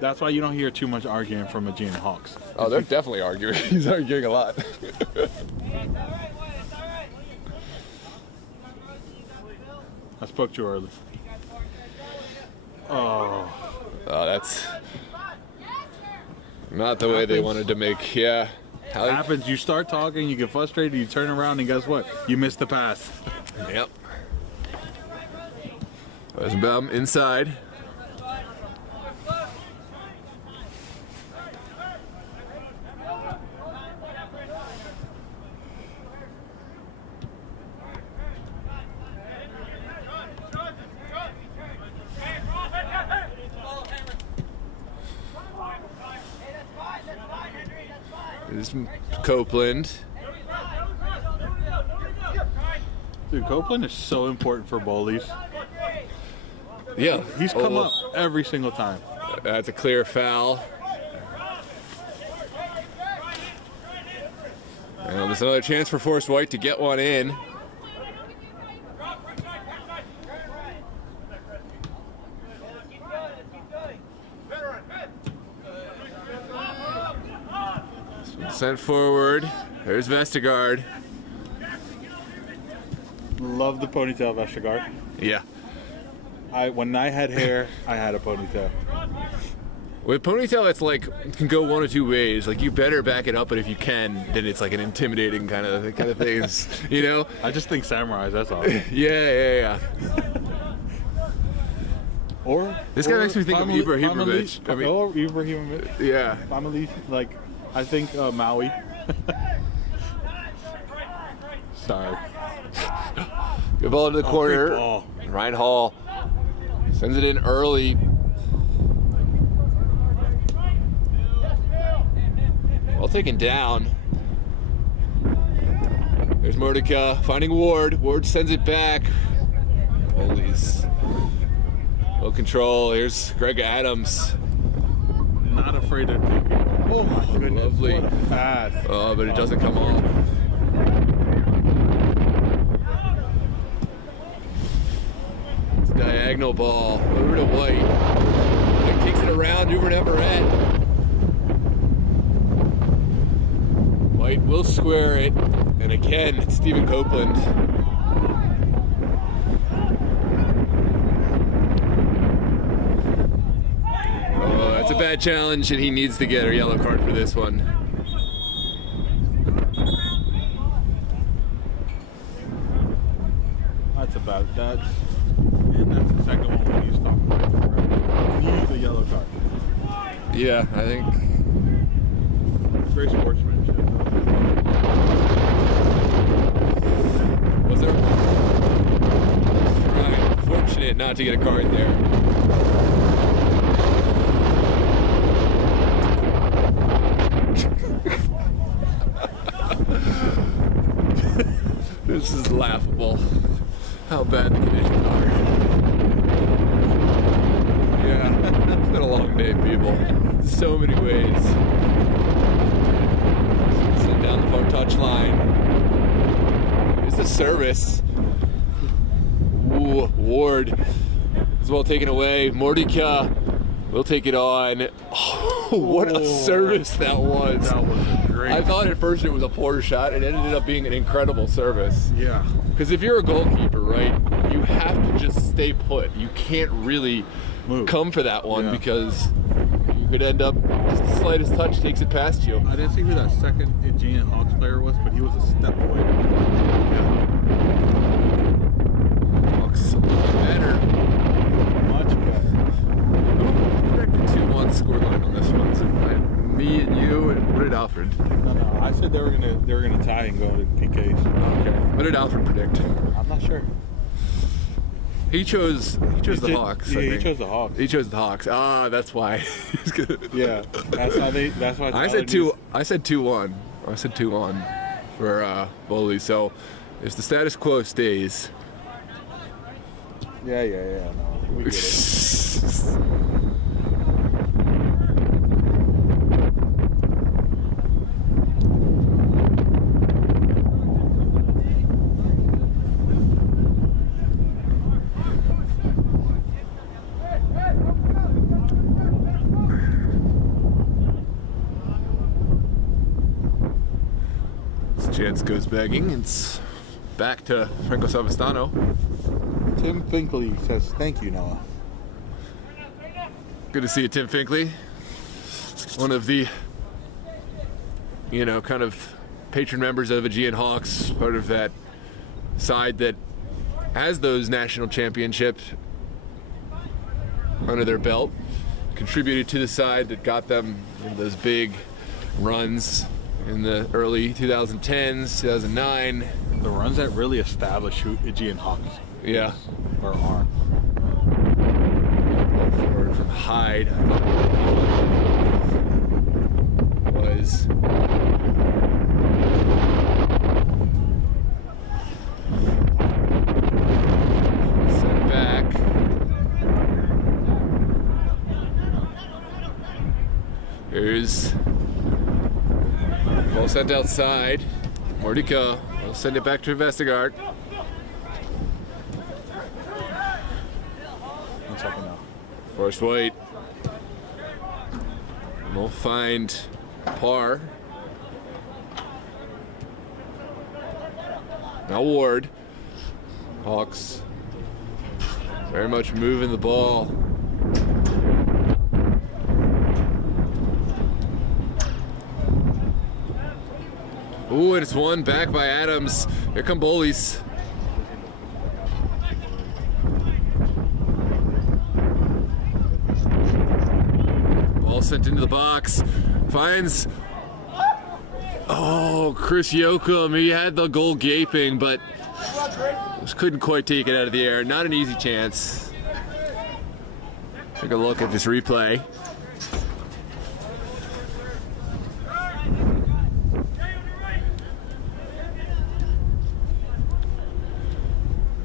That's why you don't hear too much arguing from Aegean Hawks. Oh, they're definitely arguing. He's arguing a lot. I spoke too early. Oh, that's not the way they wanted to make. Yeah. It happens. You start talking, you get frustrated, you turn around, and guess what? You miss the pass. Yep. Rosenbaum inside. There's Copeland. Dude, Copeland is so important for Bowleys. Yeah. He's come up every single time. That's a clear foul. And there's another chance for Forrest White to get one in. Sent forward. There's Vestergaard. Love the ponytail, Vestergaard. Yeah. When I had hair, I had a ponytail. With ponytail, it's like it can go one of two ways. Like you better back it up, but if you can, then it's like an intimidating kind of thing. You know? I just think samurais. That's all. Yeah. Or this guy makes me think of Ibrahimovic. Ibrahimovic. Yeah. Family, like I think Maui. Sorry. Good ball to the corner. Great ball. Ryan Hall sends it in early. Well taken down. There's Mordecai finding Ward. Ward sends it back. Bowleys. Low control. Here's Greg Adams. Not afraid to take it. Oh my goodness. Lovely. What a pass. Oh, but it doesn't come off. It's a diagonal ball over to White. White takes it around over to Everett. White will square it, and again, it's Stephen Copeland. Oh, that's a bad challenge, and he needs to get a yellow card for this one. That's about that. And that's the second one we used to talk about. He used a yellow card. Yeah, I think. It's very sportsmanship. Was there? Right, fortunate not to get a card there. This is laughable. How bad the conditions are. Yeah, it's been a long day, people. So many ways. Send down the far touchline. Here's the service. Ooh, Ward is well taken away. Mordecai will take it on. Oh, what a service that was. That was great. I thought at first it was a poor shot. It ended up being an incredible service. Yeah. Because if you're a goalkeeper, right, you have to just stay put. You can't really come for that one because you could end up, just the slightest touch takes it past you. I didn't see who that second Aegean Hawks player was, but he was a step away. Hawks a little better. Much better. Predicted 2-1 scoreline on this one. So me and you, and what did Alfred? No. I said they were gonna tie and go to PKs. Okay. What did Alfred predict? I'm not sure. He chose the Hawks. Yeah, I he think. chose the Hawks. He chose the Hawks. Ah, that's why. Yeah, that's why. I said 2-1. I said 2-1 for Bowleys. So if the status quo stays. Yeah. No, we get it. Chance goes begging. It's back to Franco Savastano. Tim Finkley says, "Thank you, Noah." Good to see you, Tim Finkley. One of the, kind of patron members of Aegean Hawks, part of that side that has those national championships under their belt, contributed to the side that got them those big runs in the early 2010s, 2009. The runs that really established who Aegean Hawks Yeah. or are. Forward from Hyde. Was sent back. Here's ball sent outside. Mordecai will send it back to Vestergaard. What's happening now? Forrest White. We'll find Parr. Now Ward. Hawks very much moving the ball. Ooh, and it's won back by Adams. Here come Bowleys. Ball sent into the box. Finds, oh, Chris Yoakum. He had the goal gaping, but just couldn't quite take it out of the air. Not an easy chance. Take a look at this replay.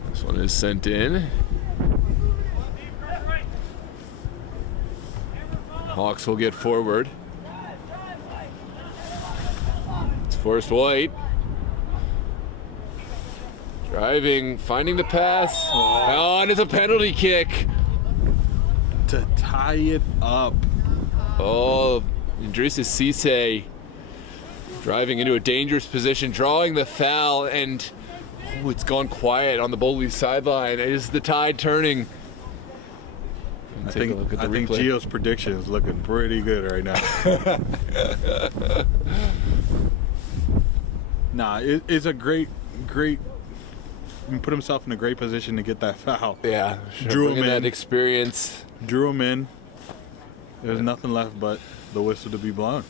This one is sent in. Hawks will get forward. It's Forrest White. Driving, finding the pass. Oh, and it's a penalty kick. To tie it up. Oh, Idrissa Cisse driving into a dangerous position, drawing the foul, and oh, it's gone quiet on the Bowleys sideline. Is the tide turning? I think Gio's prediction is looking pretty good right now. Nah, it's a great. Put himself in a great position to get that foul. Yeah, drew him in. That experience. Drew him in. There's nothing left but the whistle to be blown.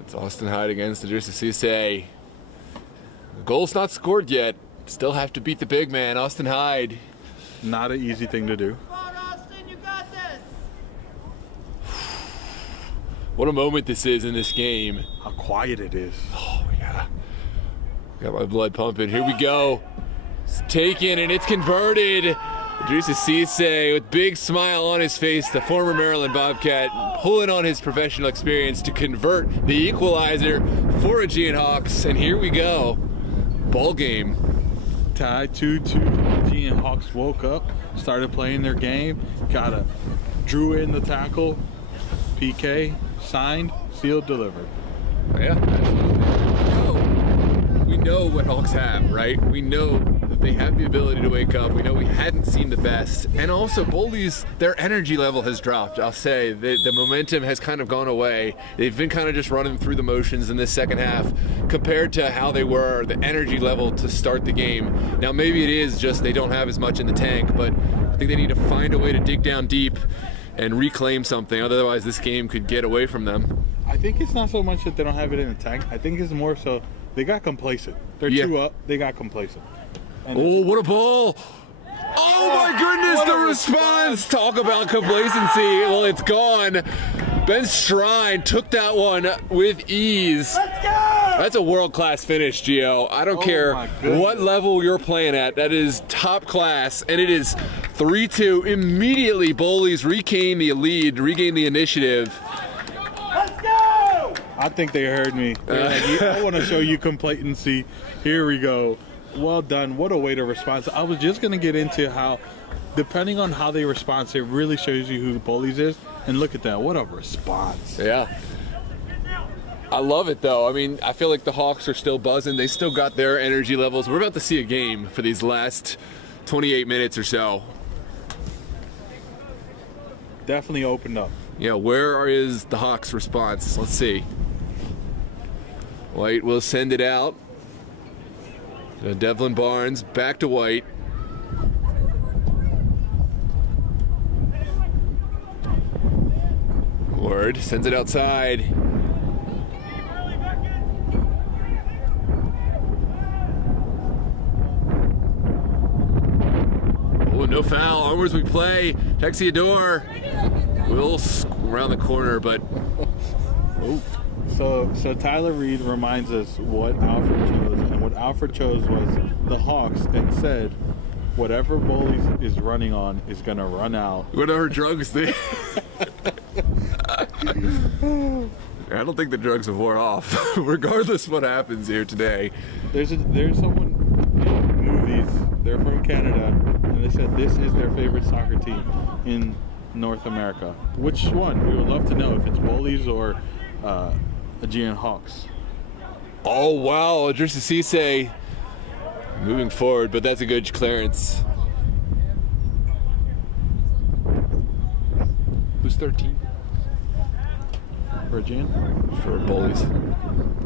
It's Austin Hyde against Idrissa Cisse. The goal's not scored yet. Still have to beat the big man, Austin Hyde. Not an easy thing to do. Come on, Austin, you got this. What a moment this is in this game. How quiet it is. Oh, yeah. Got my blood pumping. Here we go. It's taken and it's converted. Idrissa Cisse with big smile on his face, the former Maryland Bobcat, pulling on his professional experience to convert the equalizer for Aegean Hawks. And here we go. Ball game. Tied 2-2. Aegean Hawks woke up, started playing their game, drew in the tackle, PK, signed, sealed, delivered. Yeah, we know what Hawks have, right? We know that they have the ability to wake up. We know we hadn't seen the best. And also, Bowleys, their energy level has dropped. I'll say the momentum has kind of gone away. They've been kind of just running through the motions in this second half compared to how they were, the energy level to start the game. Now, maybe it is just they don't have as much in the tank, but I think they need to find a way to dig down deep and reclaim something. Otherwise, this game could get away from them. I think it's not so much that they don't have it in the tank. I think it's more so they got complacent. They're 2 up. They got complacent. And oh, what a ball! Oh my goodness, the response! Talk about complacency. Well, it's gone. Ben Strine took that one with ease. Let's go! That's a world-class finish, Gio. I don't care what level you're playing at. That is top class, and it is 3-2. Immediately, Bowleys regain the lead, regain the initiative. Let's go! I think they heard me. Like, I want to show you complacency. Here we go. Well done. What a way to respond. So I was just going to get into how, depending on how they respond, it really shows you who Bowleys is. And look at that. What a response. Yeah. I love it, though. I mean, I feel like the Hawks are still buzzing. They still got their energy levels. We're about to see a game for these last 28 minutes or so. Definitely opened up. Yeah, where is the Hawks' response? Let's see. White will send it out. Devlin Barnes back to White. Ward sends it outside. Oh, no foul. Onwards we play. Texiador will around the corner, but oh. So Tyler Reed reminds us what Alfred chose, and what Alfred chose was the Hawks, and said, whatever Bowleys is running on is gonna run out. Whatever drugs they. I don't think the drugs have wore off, regardless what happens here today. There's someone in movies. They're from Canada, and they said this is their favorite soccer team in North America. Which one? We would love to know if it's Bowleys or Aegean Hawks. Oh wow, Idrissa Cisse moving forward, but that's a good clearance. Who's 13? For Aegean? For Bowleys.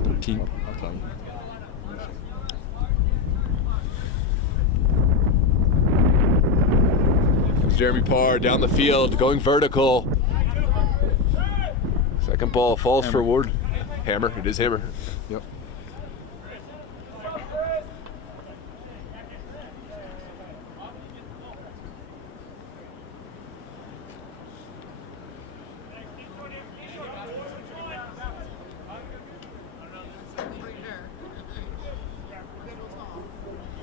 13. I'll tell you. Here's Jeremy Parr down the field, going vertical. Second ball falls Hammer. for Ward. Hammer, it is Hammer. Yep.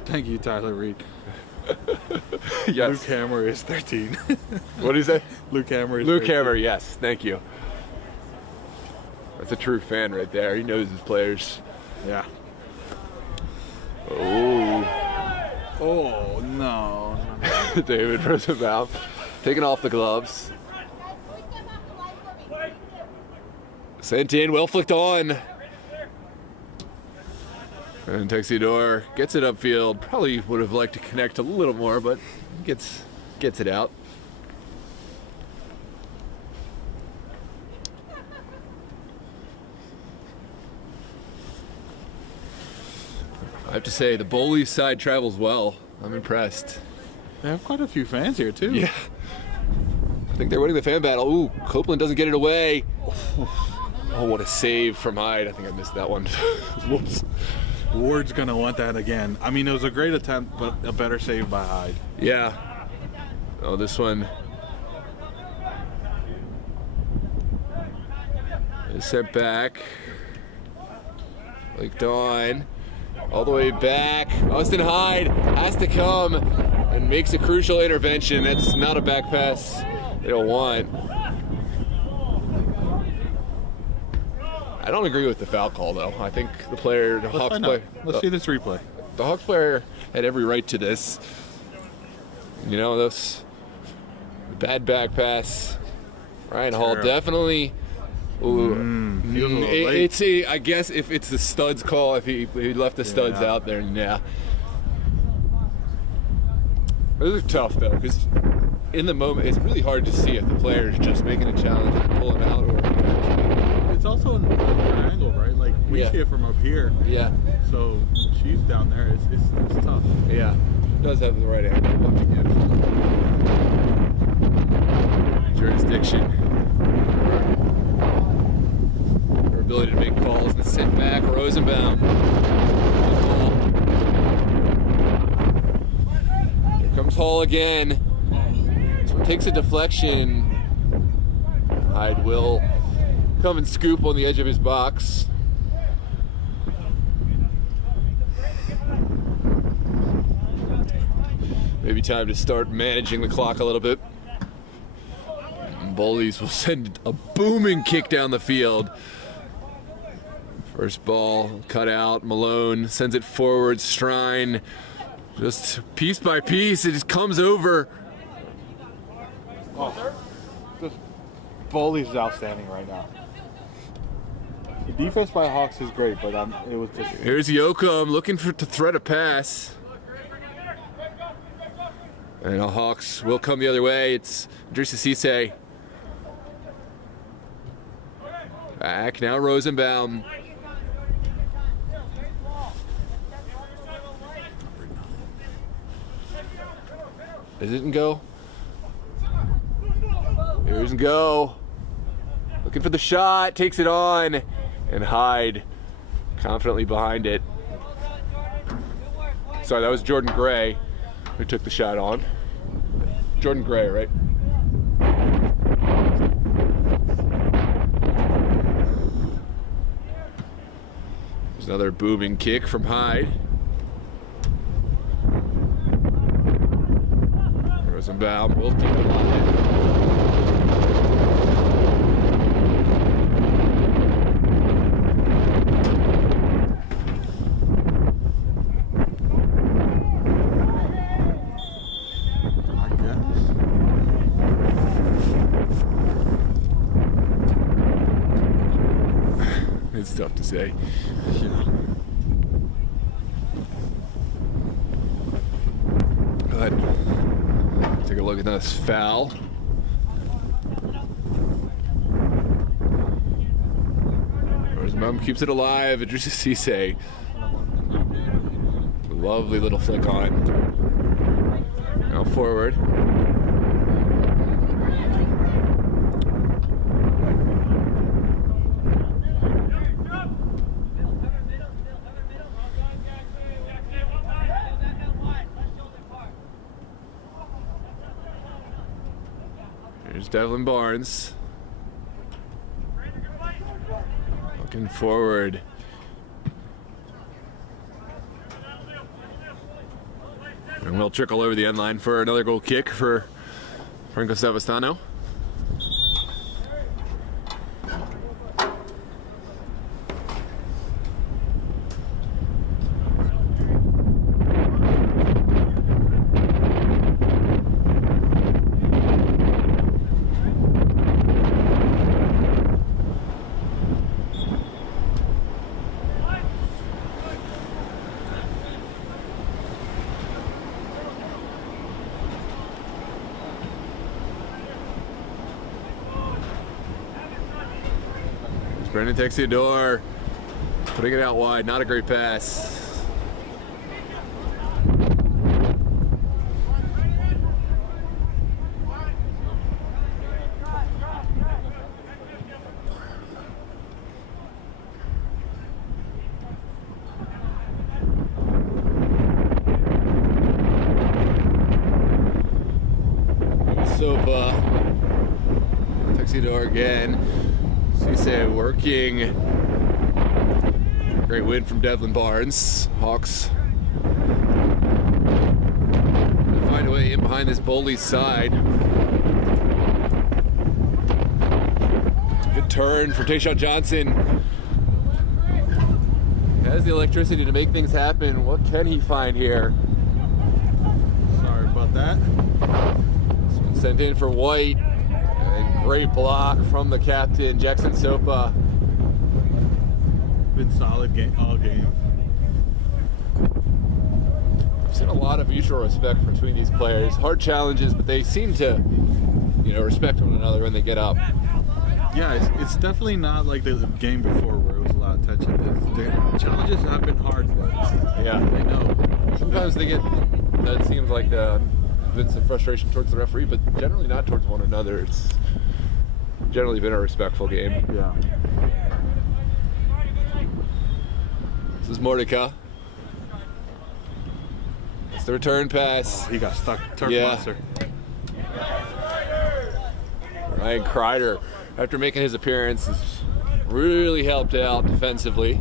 Thank you, Tyler Reed. Yes. Luke Hammer is 13. What do you say? Luke Hammer is Luke 13. Hammer, yes, thank you. That's a true fan right there. He knows his players. Yeah. Oh. Oh, no. David Rosenbaum taking off the gloves. Sent in, well flicked on. And Texidor gets it upfield. Probably would have liked to connect a little more, but gets it out. I have to say, the Bowleys side travels well. I'm impressed. They have quite a few fans here, too. Yeah. I think they're winning the fan battle. Ooh, Copeland doesn't get it away. Oh, what a save from Hyde. I think I missed that one. Whoops. Ward's going to want that again. I mean, it was a great attempt, but a better save by Hyde. Yeah. Oh, this one is sent back. Like Dawn. All the way back. Austin Hyde has to come and makes a crucial intervention. That's not a back pass they don't want. I don't agree with the foul call, though. I think the player, the Hawks player, Let's see this replay. the Hawks player had every right to this. You know, this bad back pass. Ryan Hall definitely. Ooh, feels a little late. it's I guess if it's the studs call, if he left the studs Yeah. out there, yeah. Those are tough though, because in the moment it's really hard to see if the player is just making a challenge and pulling out, or if he actually, It's also an awkward angle, right? Like, we Yeah. see it from up here. yeah, So she's down there. It's tough. yeah, does have the right angle. Once again, jurisdiction, her ability to make calls and send back. Rosenbaum. Here comes Hall again. This one takes a deflection. Hyde will come and scoop on the edge of his box. Maybe time to start managing the clock a little bit. Bowleys will send a booming kick down the field. First ball cut out. Malone sends it forward. Strine, just piece by piece, it just comes over. Bowleys is outstanding right now. The defense by Hawks is great, but it was just... Here's Yoakum looking to thread a pass. And the Hawks will come the other way. It's Idrissa Cisse. Back now, Rosenbaum. Does it go? Here's and go. Looking for the shot, takes it on, and Hyde confidently behind it. Sorry, that was Jordan Gray who took the shot on. Jordan Gray, right? There's another booming kick from Hyde. Rosenbaum will keep it alive. It's tough to say. Go ahead. Take a look at this foul. Rosenbaum keeps it alive. Idrissa Cisse. Lovely little flick on. Now forward. There's Devlin Barnes. Looking forward. And we'll trickle over the end line for another goal kick for Franco Savastano. Brendan Texiador putting it out wide, not a great pass. Sopa, Texiador again. Cisse working. Great win from Devlin Barnes. Hawks find a way in behind this Bowleys side. Good turn for Tayshawn Johnson. He has the electricity to make things happen. What can he find here? Sorry about that. This one sent in for White. Great block from the captain, Jackson Sopa. Been solid game all game. I've seen a lot of mutual respect between these players. Hard challenges, but they seem to, respect one another when they get up. Yeah, it's definitely not like the game before where it was a lot of tension. The challenges have been hard, but Yeah, I know. sometimes they get. That seems like been some frustration towards the referee, but generally not towards one another. It's generally been a respectful game. Yeah. This is Mordecai. It's the return pass. Oh, he got stuck. Turf Yeah. monster. Ryan Kreider, after making his appearance, has really helped out defensively.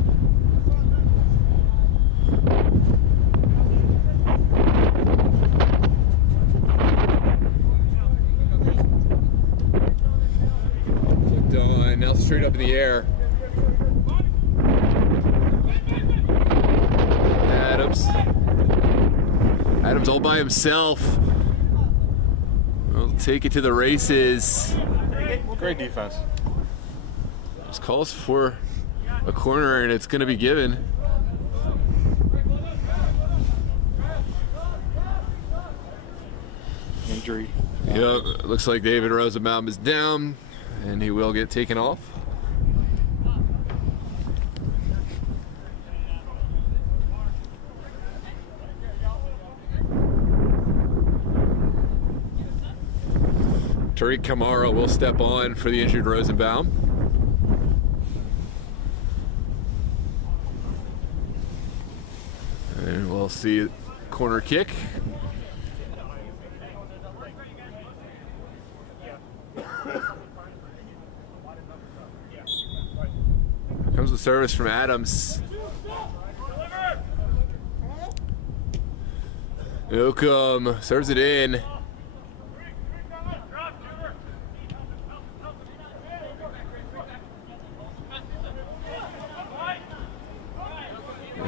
Flicked on, now straight up in the air. Adams all by himself. We'll take it to the races. Great defense. This calls for a corner, and it's going to be given. Injury. Yep, looks like David Rosenbaum is down, and he will get taken off. Tariq Kamara will step on for the injured Rosenbaum. And we'll see a corner kick. Comes the service from Adams. Newcomb serves it in.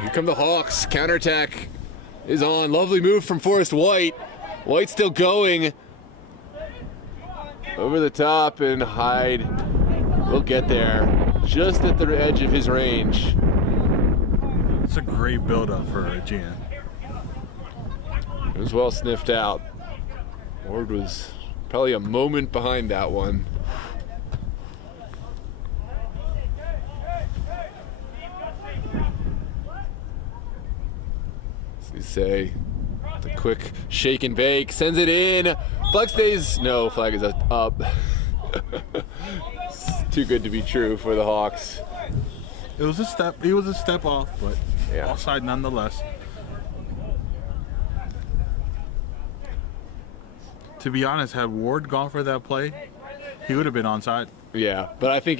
Here come the Hawks. Counterattack is on. Lovely move from Forrest White. White still going. Over the top, and Hyde will get there. Just at the edge of his range. It's a great build-up for Aegean. It was well sniffed out. Ward was probably a moment behind that one. Say the quick shake and bake, sends it in. Flag stays. No, flag is up. It's too good to be true for the Hawks. It was a step. He was a step off, but Yeah. offside nonetheless. To be honest, had Ward gone for that play, He would have been onside. Yeah, but I think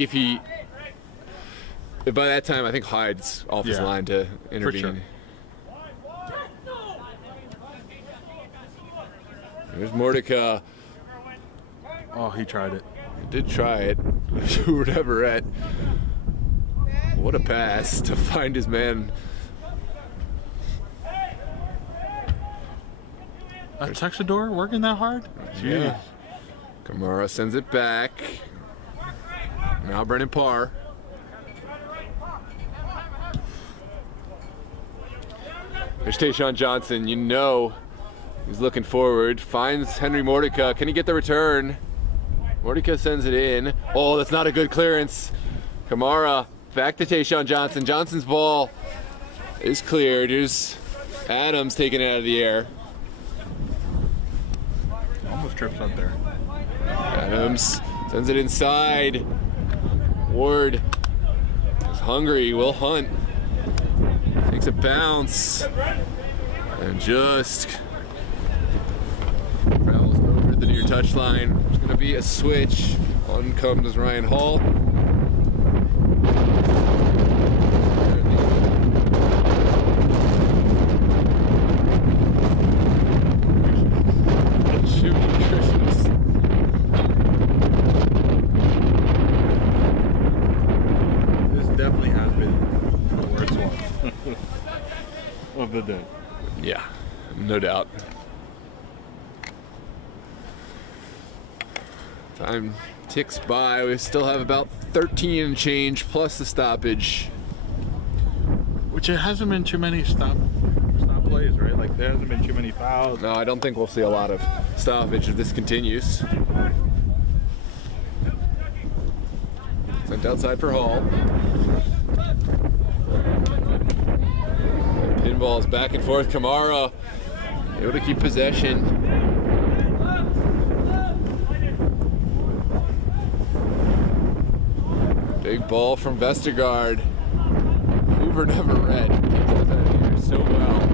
by that time, I think Hyde's off his line to intervene. sure. There's Mordecai. Oh, he tried it. He did try it. Hubert Everett. What a pass to find his man. A Texador working that hard? Jeez. Yeah. Kamara sends it back. Now Brennan Parr. There's Tayshawn Johnson. You know he's looking forward. Finds Henry Mordecai. Can he get the return? Mordecai sends it in. Oh, that's not a good clearance. Kamara back to Tayshawn Johnson. Johnson's ball is cleared. Here's Adams taking it out of the air. Almost trips up there. Adams sends it inside. Ward is hungry. Will Hunt takes a bounce and just travels over the near touchline. There's going to be a switch. On comes Ryan Hall. Of the day. Yeah, no doubt. Time ticks by. We still have about 13 and change plus the stoppage. Which it hasn't been too many stop plays, right? Like there hasn't been too many fouls. No, I don't think we'll see a lot of stoppage if this continues. Sent outside for Hall. Pinballs back and forth. Kamara able to keep possession. Big ball from Vestergaard. Hoover never read. Takes it out of here so well.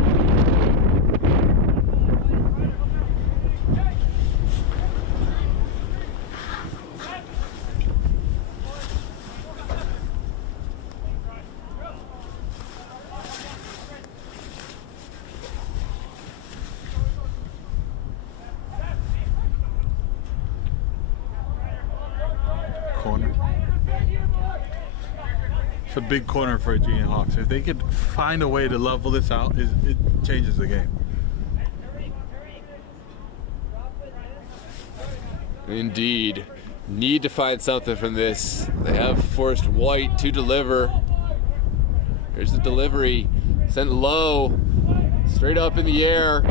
Corner. It's a big corner for Aegean Hawks. If they could find a way to level this out, it changes the game. Indeed. Need to find something from this. They have forced White to deliver. Here's the delivery. Sent low. Straight up in the air.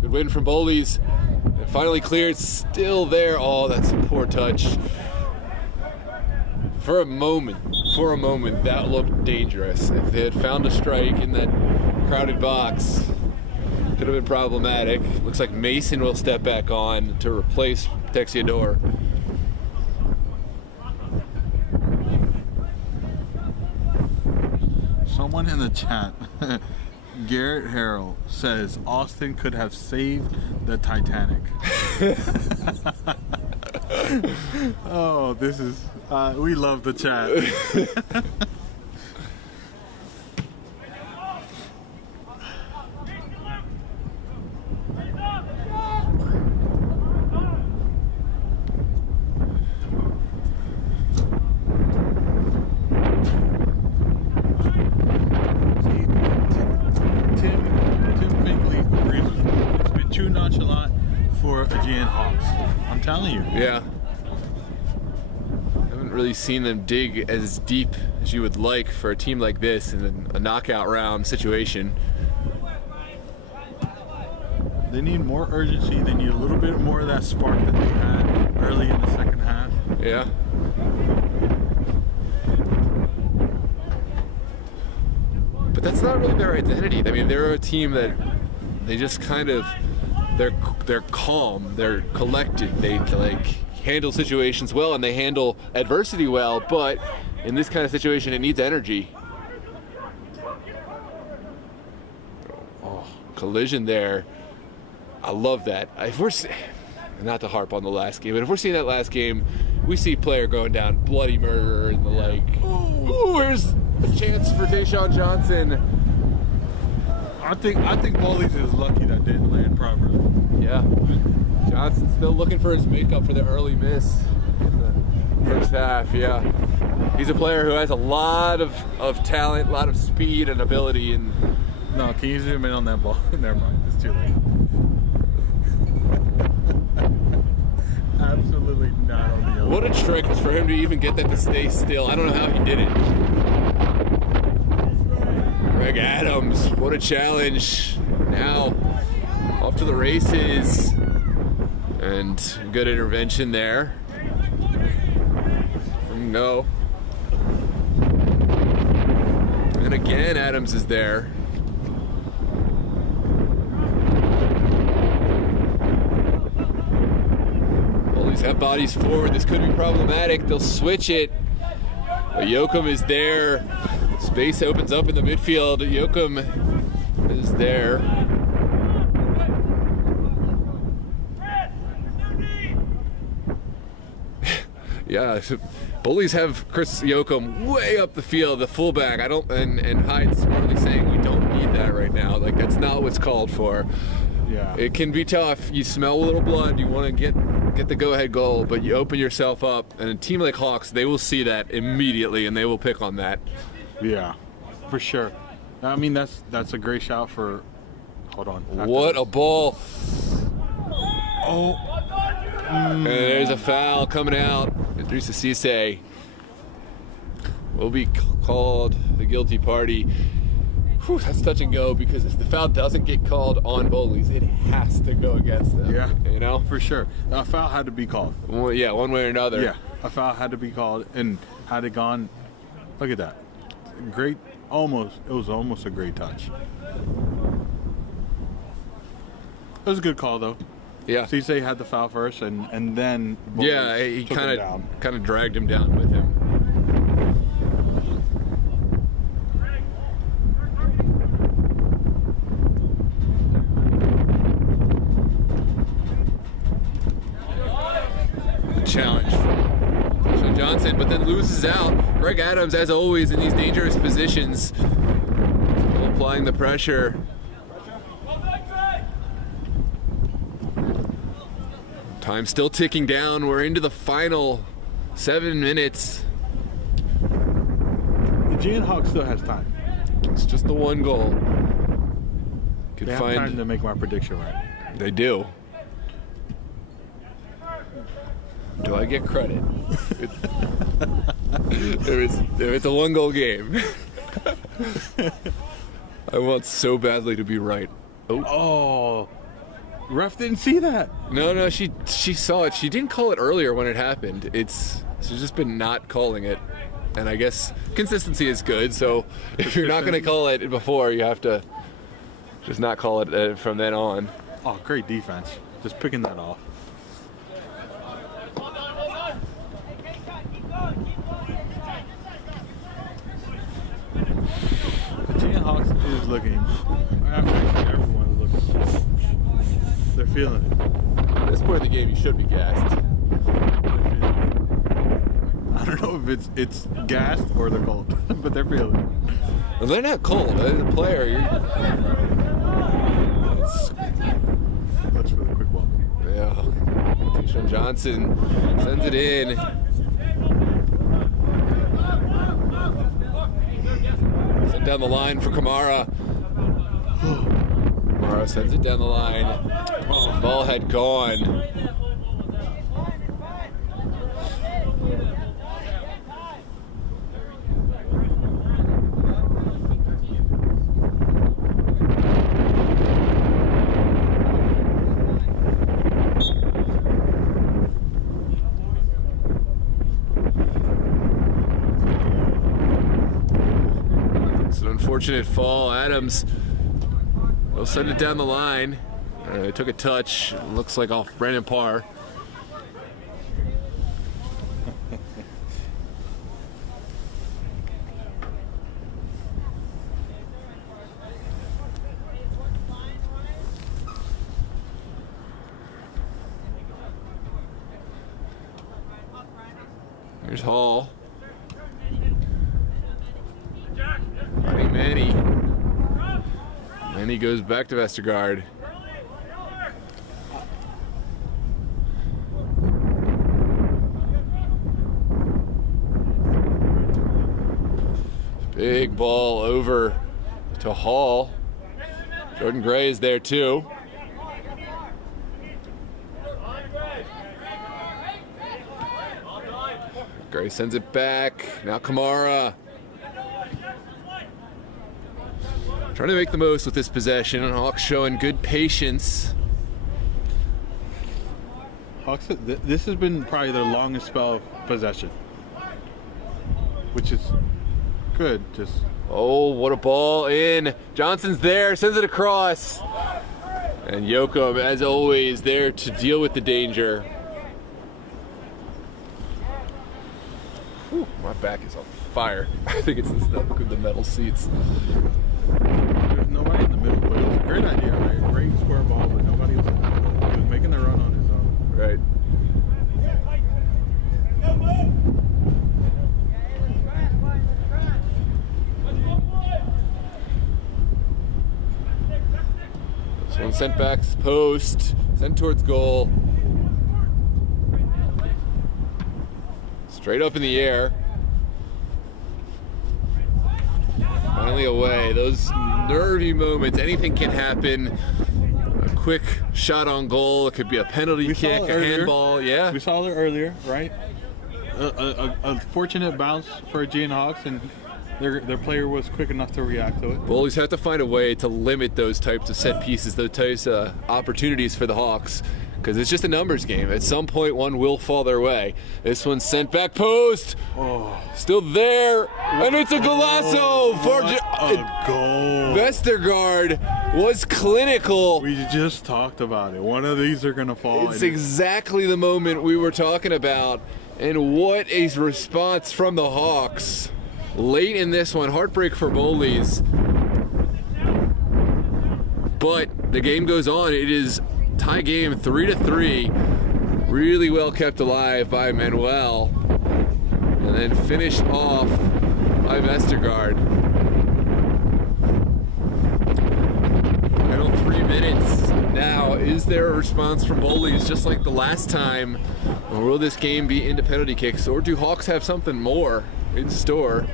Good win from Bowleys. And finally cleared. Still there. Oh, that's a poor touch. For a moment, that looked dangerous. If they had found a strike in that crowded box, could have been problematic. Looks like Mason will step back on to replace Texiador. Someone in the chat, Garrett Harrell, says Austin could have saved the Titanic. Oh, this is, we love the chat. Tim Finkley agrees with me. It's been too nonchalant for Aegean Hawks. I'm telling you. Yeah. Haven't really seen them dig as deep as you would like for a team like this in a knockout round situation. They need more urgency. They need a little bit more of that spark that they had early in the second half. Yeah. But that's not really their identity. I mean, they're a team that they just kind of, they're calm, they're collected, they like handle situations well and they handle adversity well, but in this kind of situation it needs energy. Oh, collision there. I love that. If we're not to harp on the last game, but if we're seeing that last game we see player going down, bloody murder in the leg. Ooh, here's a chance for Deshaun Johnson. I think Bowleys is lucky that didn't land properly. Yeah. Johnson's still looking for his makeup for the early miss in the first half, yeah. He's a player who has a lot of talent, a lot of speed and ability. And no, can you zoom in on that ball? Never mind, it's too late. Absolutely not on the yellow. What a trick for him to even get that to stay still. I don't know how he did it. Greg Adams, what a challenge. Now, off to the races. And good intervention there from Go. And again, Adams is there. Bowleys have bodies forward. This could be problematic. They'll switch it. But Yoakum is there. Space opens up in the midfield. Yoakum is there. Yeah, Bowleys have Chris Yoakum way up the field, the fullback. And Hyde smartly saying we don't need that right now. Like, that's not what's called for. Yeah. It can be tough. You smell a little blood. You want to get the go-ahead goal, but you open yourself up. And a team like Hawks, they will see that immediately, and they will pick on that. Yeah, for sure. I mean, that's a great shot for. Hold on. What a ball! Oh. And there's a foul coming out. Idrissa Cisse will be called the guilty party. Whew, that's touch and go, because if the foul doesn't get called on Bowleys, it has to go against them. Yeah, you know, for sure. A foul had to be called. Well, yeah, one way or another. Yeah, a foul had to be called, and had it gone, look at that. Great, it was almost a great touch. It was a good call though. Yeah. Cisse had the foul first, and then Bowleys yeah, he took him down. kind of dragged him down with him. Challenge from Deshaun Johnson, but then loses out. Greg Adams, as always, in these dangerous positions, still applying the pressure. Time still ticking down. We're into the final 7 minutes. The Aegean Hawks still has time. It's just the one goal. Could They have time to make my prediction right. They do. Do I get credit? if it's a one-goal game. I want so badly to be right. Oh, ref didn't see that. No, she saw it. She didn't call it earlier when it happened. She's just been not calling it. And I guess consistency is good, so if you're not going to call it before, you have to just not call it from then on. Oh, great defense. Just picking that off. The Aegean Hawks is looking, actually everyone is looking, they're feeling it. At this point in the game, you should be gassed. I don't know if it's gassed or they're cold, but they're feeling it. Well, they're not cold. As a player, That's for the quick ball. yeah. Deshaun Johnson sends it in. Sent down the line for Kamara. Kamara sends it down the line. Oh, ball had gone. Unfortunate fall. Adams will send it down the line. Took a touch. Looks like off Brandon Parr. Here's Hall. Manny. Manny goes back to Vestergaard. Big ball over to Hall. Jordan Gray is there too. Gray sends it back. Now Kamara. Trying to make the most with this possession, and Hawks showing good patience. Hawks, this has been probably their longest spell of possession, which is good. Just oh, what a ball in! Johnson's there, sends it across, and Yoakum, as always, there to deal with the danger. Whew, my back is on fire. I think it's the stuff with the metal seats. There's nobody in the middle, but it was a great idea, right? Great square ball, but nobody was in the middle. He was making the run on his own. Right. This one sent back post, sent towards goal. Straight up in the air. Finally away. Those nervy moments, anything can happen. A quick shot on goal. It could be a penalty kick, a handball. Yeah. We saw it earlier, right? A fortunate bounce for Aegean Hawks, and their player was quick enough to react to it. Bowleys have to find a way to limit those types of set pieces, those types of opportunities for the Hawks, because it's just a numbers game. At some point, one will fall their way. This one's sent back post. Oh. Still there, and it's a golazo for a goal. Vestergaard was clinical. We just talked about it. One of these are gonna fall. It's exactly the moment we were talking about, and what a response from the Hawks. Late in this one, heartbreak for Bowleys. But the game goes on. It is tie game 3-3. Really well kept alive by Manuel. And then finished off by Vestergaard. Final 3 minutes. Now, is there a response from Bowleys just like the last time? Or will this game be into penalty kicks? Or do Hawks have something more in store?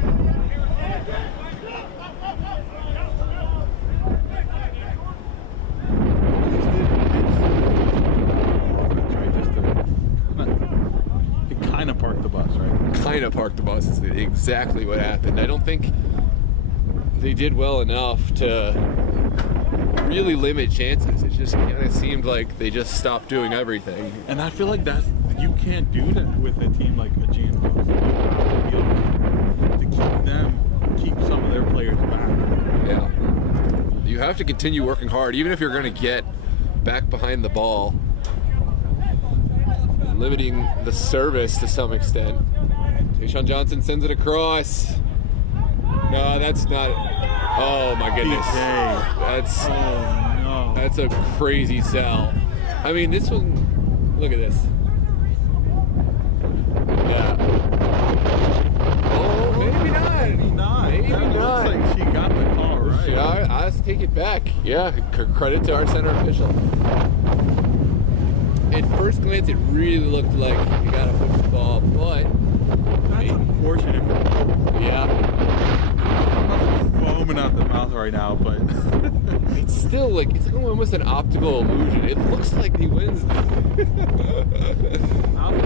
Kind of parked the bus, right? Kind of parked the bus is exactly what happened. I don't think they did well enough to really limit chances. It just kind of seemed like they just stopped doing everything. And I feel like you can't do that with a team like Aegean Hawks. To keep some of their players back. Yeah. You have to continue working hard, even if you're going to get back behind the ball. Limiting the service to some extent. Tayshawn Johnson sends it across. No, that's not. Oh my goodness. That's a crazy sell. I mean, this one. Look at this. Yeah. Oh, maybe not. Maybe not. Looks like she got the call right. Yeah, I'll take it back. Yeah, credit to our center official. At first glance, it really looked like you got to push the ball, but that's unfortunate. Yeah. I'm foaming out the mouth right now, but it's still like it's almost an optical illusion. It looks like he wins. I'm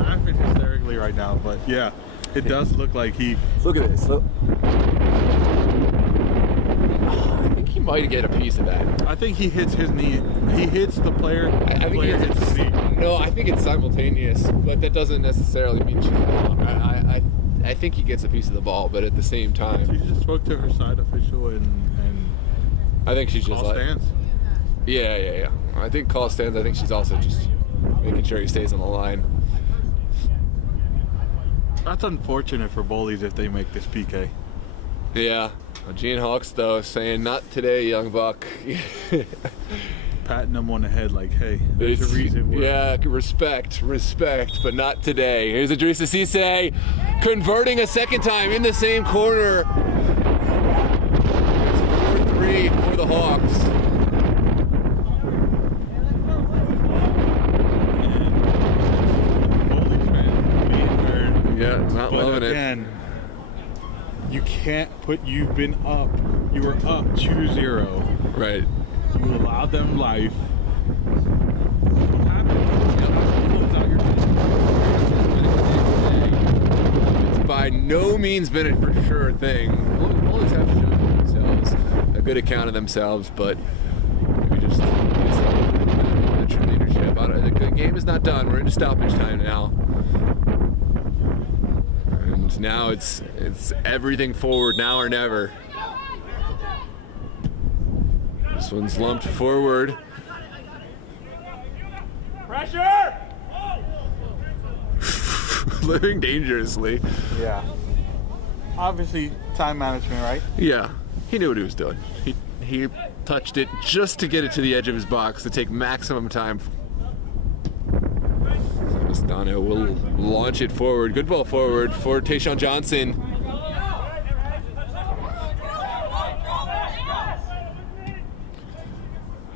laughing hysterically right now, but yeah, it does look like he. Look at this. Look. I think he might get a piece of that. I think he hits his knee. He hits the player. I think player hits his knee. No, I think it's simultaneous, but that doesn't necessarily mean she's wrong. I think he gets a piece of the ball, but at the same time, she just spoke to her side official and I think she's just like stands. Yeah. I think call stands. I think she's also just making sure he stays on the line. That's unfortunate for Bowleys if they make this PK. Yeah. Aegean Hawks, though, saying, not today, young buck. patting them on the head like, hey, there's a reason. Yeah, respect, but not today. Here's Idrissa Cisse converting a second time in the same corner. It's 4-3 for the Hawks. Yeah, not loving it. Again, you can't put, you were up 2-0. Right. You allowed them life. What happened? It's by no means been a for sure thing. Bowleys have shown themselves a good account of themselves, but maybe just true leadership. The game is not done. We're into stoppage time now. And now it's everything forward, now or never. This one's lumped forward. Pressure! Living dangerously. Yeah. Obviously, time management, right? Yeah, he knew what he was doing. He touched it just to get it to the edge of his box to take maximum time. Stano will launch it forward. Good ball forward for Tayshawn Johnson.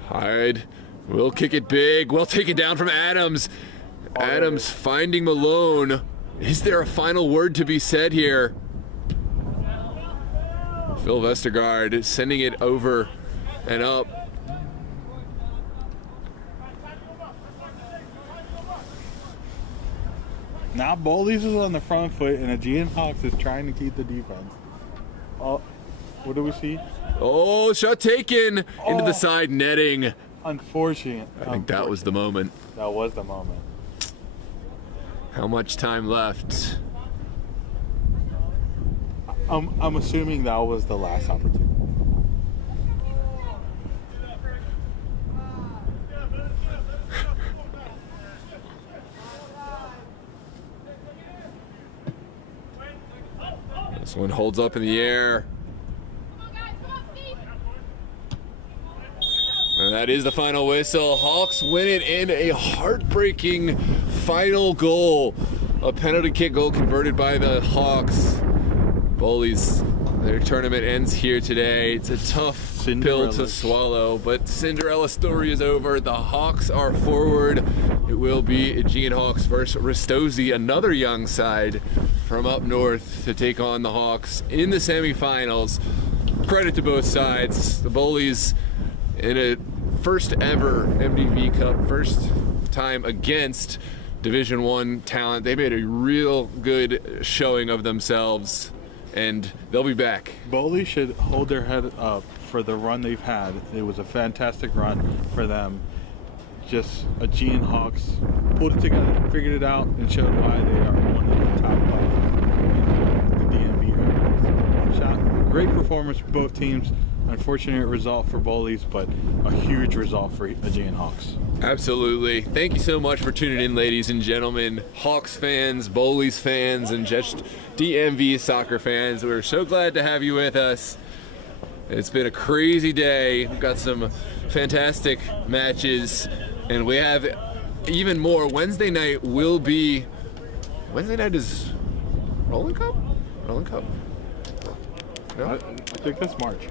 Hyde will kick it big. Well taken down from Adams. Adams finding Malone. Is there a final word to be said here? Phil Vestergaard sending it over and up. Now Bowleys is on the front foot and Aegean Hawks is trying to keep the defense. Oh, what do we see? Oh, shot taken into the side netting. Unfortunate. I think that was the moment. That was the moment. How much time left? I'm assuming that was the last opportunity. This one holds up in the air. And that is the final whistle. Hawks win it in a heartbreaking final goal. A penalty kick goal converted by the Hawks. Bowleys, their tournament ends here today. It's a tough pill to swallow, but Cinderella story is over. The Hawks are forward. It will be Aegean Hawks versus Rastosi, another young side from up north, to take on the Hawks in the semifinals. Credit to both sides. The Bowleys in a first ever MDV Cup, first time against Division I talent. They made a real good showing of themselves, and they'll be back. Bowleys should hold their head up for the run they've had. It was a fantastic run for them. Just Aegean Hawks pulled it together, figured it out, and showed why they are one of the top five in the DMV. Great performance for both teams. Unfortunate result for Bowleys, but a huge result for Aegean Hawks. Absolutely. Thank you so much for tuning in, ladies and gentlemen. Hawks fans, Bowleys fans, and just DMV soccer fans. We're so glad to have you with us. It's been a crazy day. We've got some fantastic matches, and we have even more. Wednesday night is Rowland Cup? Rowland Cup? No? I think that's March.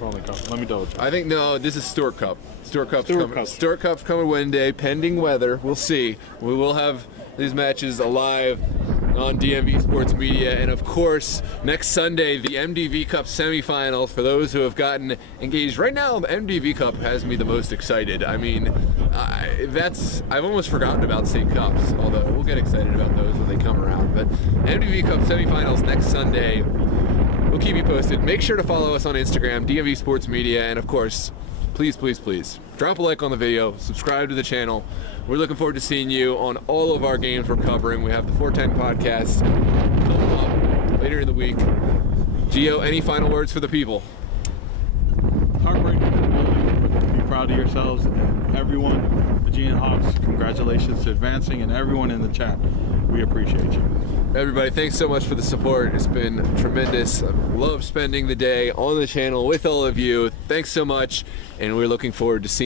Rowland Cup. Let me double check. I think, no, this is Stewart Cup. Stewart Cup's Stewart coming. Cup. Stewart Cup's coming Wednesday, pending weather. We'll see. We will have these matches alive on DMV Sports Media, and of course, next Sunday, the MDV Cup semifinals. For those who have gotten engaged right now, the MDV Cup has me the most excited. I mean, I've almost forgotten about state cups, although we'll get excited about those when they come around. But MDV Cup semifinals next Sunday. We'll keep you posted. Make sure to follow us on Instagram, DMV Sports Media, and of course, please, please, please, drop a like on the video, subscribe to the channel. We're looking forward to seeing you on all of our games we're covering. We have the 410 podcast coming up later in the week. Gio, any final words for the people? Heartbreaking. Be proud of yourselves. And everyone, Aegean Hawks, congratulations to advancing, and everyone in the chat. We appreciate you. Everybody, thanks so much for the support. It's been tremendous. I love spending the day on the channel with all of you. Thanks so much, and we're looking forward to seeing